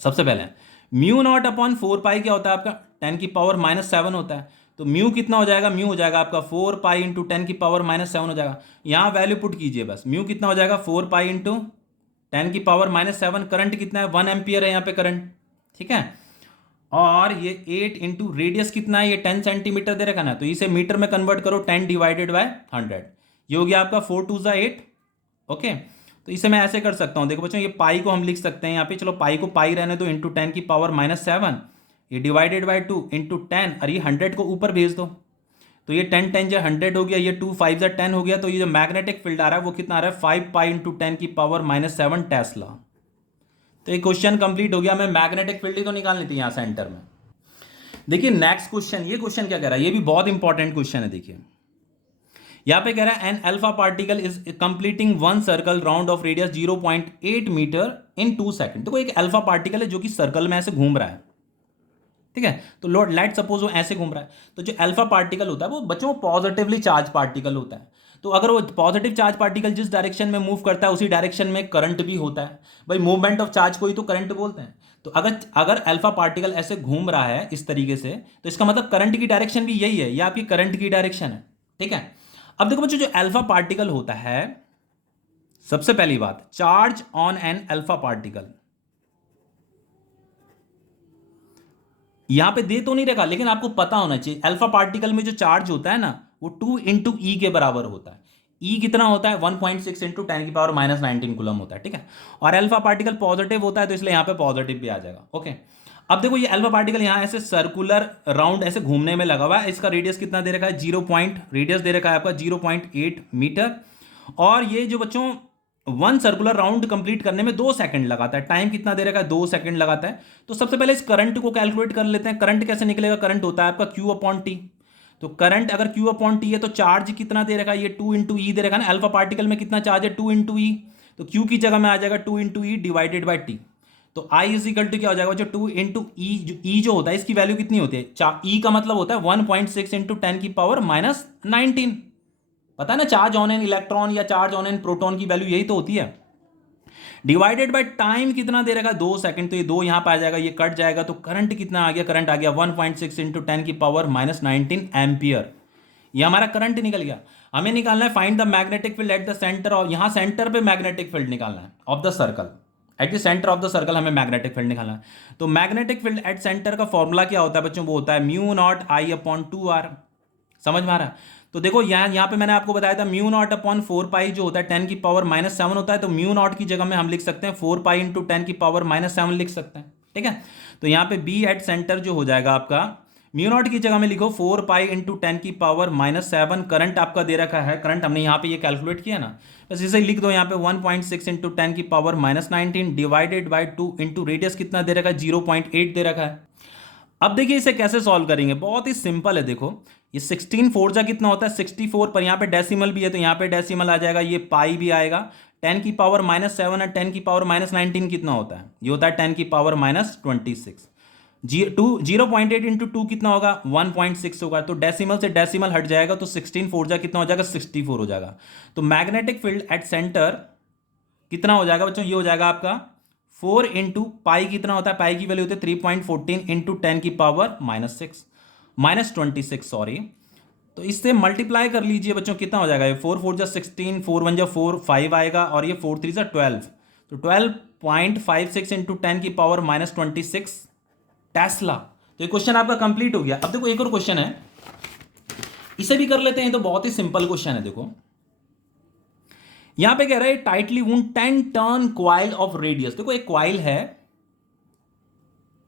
सबसे पहले म्यू नॉट अपॉन 4π क्या होता है आपका, 10⁻⁻7 होता है। तो म्यू कितना हो जाएगा, म्यू हो जाएगा आपका 4π इंटू 10⁻⁻7 हो जाएगा। यहां वैल्यू पुट कीजिए बस, म्यू कितना हो जाएगा 4π इंटू 10⁻⁻7। करंट कितना है, 1 एम्पियर है यहाँ पे करंट, ठीक है। और ये 8 इंटू रेडियस कितना है, ये 10 सेंटीमीटर दे रखा ना, तो इसे मीटर में कन्वर्ट करो, 10 डिवाइडेड बाय 100, ये हो गया आपका 4 2 8, ओके। तो इसे मैं ऐसे कर सकता हूं, देखो बच्चों ये पाई को हम लिख सकते हैं यहाँ पे, चलो पाई को पाई रहने दो, इंटू 10⁻⁻7, ये डिवाइडेड बाय 2 इंटू 10, और ये 100 को ऊपर भेज दो, तो ये 10 10 जो 100 हो गया, ये 2 5 जो 10 हो गया। तो ये जो मैग्नेटिक फील्ड आ रहा है वो कितना आ रहा है, 5π इंटू 10⁻⁻7 टेस्ला। तो ये क्वेश्चन कंप्लीट हो गया। मैं मैग्नेटिक फील्ड ही तो निकालनी थी यहाँ सेंटर में। देखिए नेक्स्ट क्वेश्चन, ये क्वेश्चन क्या कह रहा है, ये भी बहुत इंपॉर्टेंट क्वेश्चन है। देखिए यहाँ पे कह रहा है an alpha particle is completing one circle round of radius 0.8 metre in 2 second. देखो एक अल्फा पार्टिकल है जो कि सर्कल में ऐसे घूम रहा है, ठीक है। तो लोड लाइट सपोज वो ऐसे घूम रहा है, तो जो अल्फा पार्टिकल होता है वो बच्चों पॉजिटिवली चार्ज पार्टिकल होता है। तो अगर वो पॉजिटिव चार्ज पार्टिकल जिस डायरेक्शन में मूव करता है उसी डायरेक्शन में करंट भी होता है। भाई मूवमेंट ऑफ चार्ज को ही तो करंट बोलते हैं। तो अगर अल्फा पार्टिकल ऐसे घूम रहा है इस तरीके से, तो इसका मतलब करंट की डायरेक्शन भी यही है, ये आपकी करंट की डायरेक्शन है, ठीक है। अब देखो बच्चों जो अल्फा पार्टिकल होता है, सबसे पहली बात, charge on an alpha particle, यहां पे दे तो नहीं रखा, लेकिन आपको पता होना चाहिए अल्फा पार्टिकल में जो चार्ज होता है ना वो 2 इंटू ई के बराबर होता है। ई कितना होता है, 1.6 इंटू 10⁻⁻19 कूलम होता है, ठीक है। और अल्फा पार्टिकल पॉजिटिव होता है तो इसलिए यहां पे पॉजिटिव भी आ जाएगा, ओके। अब देखो ये अल्फा पार्टिकल यहां ऐसे सर्कुलर राउंड ऐसे घूमने में लगा हुआ है, इसका रेडियस कितना दे रखा है, रेडियस दे रखा है आपका 0.8 मीटर। और ये जो बच्चों वन सर्कुलर राउंड कंप्लीट करने में 2 सेकंड लगाता है। टाइम कितना दे रखा है? 2 सेकंड लगाता है। तो सबसे पहले इस करंट को कैलकुलेट कर लेते हैं। करंट कैसे निकलेगा? करंट होता है आपका क्यू अपॉन टी। तो करंट अगर क्यू अपॉन टी है तो चार्ज कितना दे रखा है? ये 2 इंटू ई दे रखा है ना। अल्फा पार्टिकल में कितना चार्ज है? 2 इंटू ई। तो क्यू की जगह में आ जाएगा 2 into E divided by T. तो आई इज इक्वल टू क्या हो जाएगा? जो 2 इंटू ई, जो ई जो होता है इसकी वैल्यू कितनी होती है? ई का मतलब होता है 1.6 इंटू 10 की पावर माइनस 19। पता है ना, चार्ज ऑन एन इलेक्ट्रॉन या चार्ज ऑन एन प्रोटॉन की वैल्यू यही तो होती है। डिवाइडेड बाय टाइम कितना दे रखा है? 2 सेकंड। तो ये 2 यहां पर आ जाएगा, ये कट जाएगा। तो करंट कितना आ गया? करंट आ गया 1.6 इंटू 10 की पावर माइनस 19 एम्पियर। ये हमारा करंट निकल गया। हमें निकालना है find the magnetic field at the centre of, यहां सेंटर पे मैग्नेटिक फील्ड निकालना है of the circle. Eight the centre of the circle हमें मैग्नेटिक फील्ड निकालना है। तो मैग्नेटिक फील्ड एट सेंटर का फॉर्मूला क्या होता है बच्चों? वो होता है mu naught I upon 2r। समझ में आ रहा है? तो देखो यहाँ पे मैंने आपको बताया था म्यू नॉट अपॉन 4 पाई जो होता है 10 की पावर माइनस 7 होता है। तो म्यू नॉट की जगह में हम लिख सकते हैं 4 पाई इंटू 10 की पावर माइनस 7 लिख सकते हैं। ठीक है, तो यहाँ पे बी एट सेंटर जो हो जाएगा आपका, म्यू नॉट की जगह में लिखो 4 पाई इंटू 10 की पावर माइनस 7। करंट आपका दे रखा है, करंट हमने यहाँ पे ये कैलकुलेट किया ना, बस इसे लिख दो यहाँ पे 1.6 इंटू 10 की power minus 19 divided by 2 into radius कितना दे रखा है? 0.8 दे रखा है। अब देखिए इसे कैसे सॉल्व करेंगे, बहुत ही सिंपल है। देखो ये 16 4 जा कितना होता है? 64। पर यहाँ पे डेसिमल भी है तो यहाँ पे डेसिमल आ जाएगा, ये पाई भी आएगा। 10 की पावर माइनस 7 है, 10 की पावर माइनस 19 कितना होता है? ये होता है 10 की पावर माइनस 26। 0.8 इंटू 2 कितना होगा? 1.6 होगा। तो डेसिमल से डेसिमल हट जाएगा तो 16 4 जा कितना हो जाएगा? 64 हो जाएगा। तो मैग्नेटिक फील्ड एट सेंटर कितना हो जाएगा बच्चों? ये हो जाएगा आपका 4 इंटू पाई कितना होता है? पाई की वैल्यू होती है 3.14 इंटू 10 की पावर माइनस 26 सॉरी। तो इससे मल्टीप्लाई कर लीजिए बच्चों, कितना हो जाएगा? ये 4 4 जा 16, 4 1 जा 4 5 आएगा, और ये 4 3 जा 12। तो 12.56 इंटू 10 की पावर माइनस 26 टेस्ला। तो ये क्वेश्चन आपका कंप्लीट हो गया। अब देखो एक और क्वेश्चन है, इसे भी कर लेते हैं। तो बहुत ही सिंपल क्वेश्चन है। देखो यहां पे कह रहा है tightly wound 10 turn coil of radius. देखो एक क्वाइल है,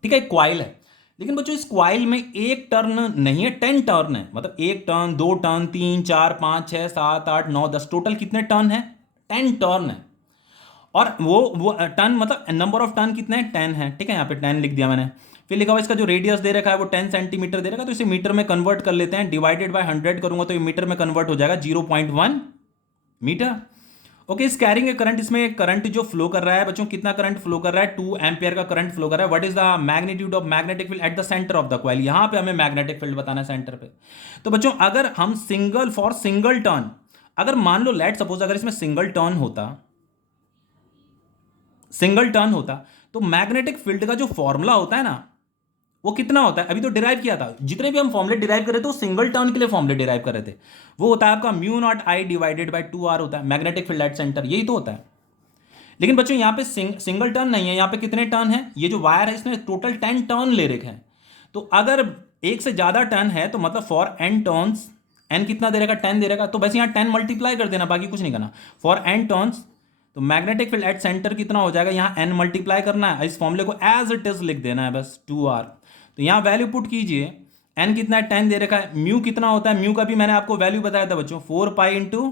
ठीक है, एक क्वाइल है, लेकिन बच्चों इस क्वाइल में एक टर्न नहीं है, 10 टर्न है। मतलब एक टर्न, 2 टर्न, 3 4 5 6 7 8 9 10, टोटल कितने टर्न है? 10 टर्न है। और वो टर्न मतलब नंबर ऑफ टर्न कितने हैं? 10 है। ठीक है, यहाँ पे 10 लिख दिया मैंने। फिर लिखा हुआ इसका जो रेडियस दे रखा है वो 10 सेंटीमीटर दे रखा है। तो इसे मीटर में कन्वर्ट कर लेते हैं। डिवाइडेड बाय 100 करूंगा तो ये मीटर में कन्वर्ट हो जाएगा 0.1 मीटर। ओके, इस कैरिंग करंट, इसमें करंट जो फ्लो कर रहा है बच्चों, कितना करंट फ्लो कर रहा है? 2 एम्पियर का करंट फ्लो कर रहा है। What is the magnitude of magnetic field at the centre of the coil? यहां पे हमें मैग्नेटिक फील्ड बताना है सेंटर पे। तो बच्चों अगर हम सिंगल टर्न, अगर मान लो लेट सपोज अगर इसमें सिंगल टर्न होता तो मैग्नेटिक फील्ड का जो फॉर्मूला होता है ना वो कितना होता है? अभी तो डिराइव किया था, जितने भी हम फॉर्मुले डिराइव कर रहे थे वो सिंगल टर्न के लिए फॉर्मुले डिराइव कर रहे थे। वो होता है आपका mu naught I divided by 2r होता है मैग्नेटिक फील्ड एट सेंटर, यही तो होता है। लेकिन बच्चों यहाँ पे सिंगल टर्न नहीं है, यहाँ पे कितने टर्न है? ये जो वायर है इसने टोटल 10 टर्न ले रखे हैं। तो अगर एक से ज्यादा टर्न है तो मतलब फॉर n टर्न्स, n कितना दे रखा? 10 दे रखा। तो बस यहाँ 10 मल्टीप्लाई कर देना, बाकी कुछ नहीं करना। फॉर n टर्न्स तो मैग्नेटिक फील्ड एट सेंटर कितना हो जाएगा? यहाँ n मल्टीप्लाई करना है, इस फॉर्मूले को एज इट इज लिख देना है बस 2r। तो यहाँ वैल्यू पुट कीजिए, n कितना है? 10 दे रखा है। म्यू कितना होता है? म्यू का भी मैंने आपको वैल्यू बताया था बच्चों, 4 पाई इंटू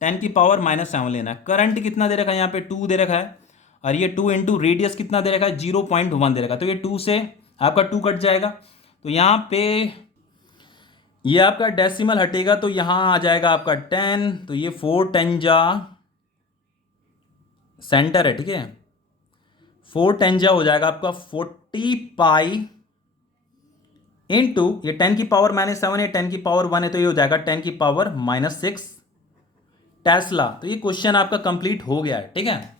10 की पावर माइनस 7 लेना है। करंट कितना दे रखा है? यहाँ पे 2 दे रखा है, और ये 2 इंटू रेडियस कितना दे रखा है? 0.1 दे रखा है। तो ये 2 से आपका 2 कट जाएगा। तो यहाँ पे ये आपका डेसिमल हटेगा तो यहाँ आ जाएगा आपका 10। तो ये 4 10 जा सेंटर है, ठीक है, 4 10 जा हो जाएगा आपका 40 पाई इंटू ये 10 की पावर माइनस 7 है, 10 की पावर 1 है, तो ये हो जाएगा 10 की पावर माइनस 6 टेस्ला। तो ये क्वेश्चन आपका कंप्लीट हो गया है। ठीक है।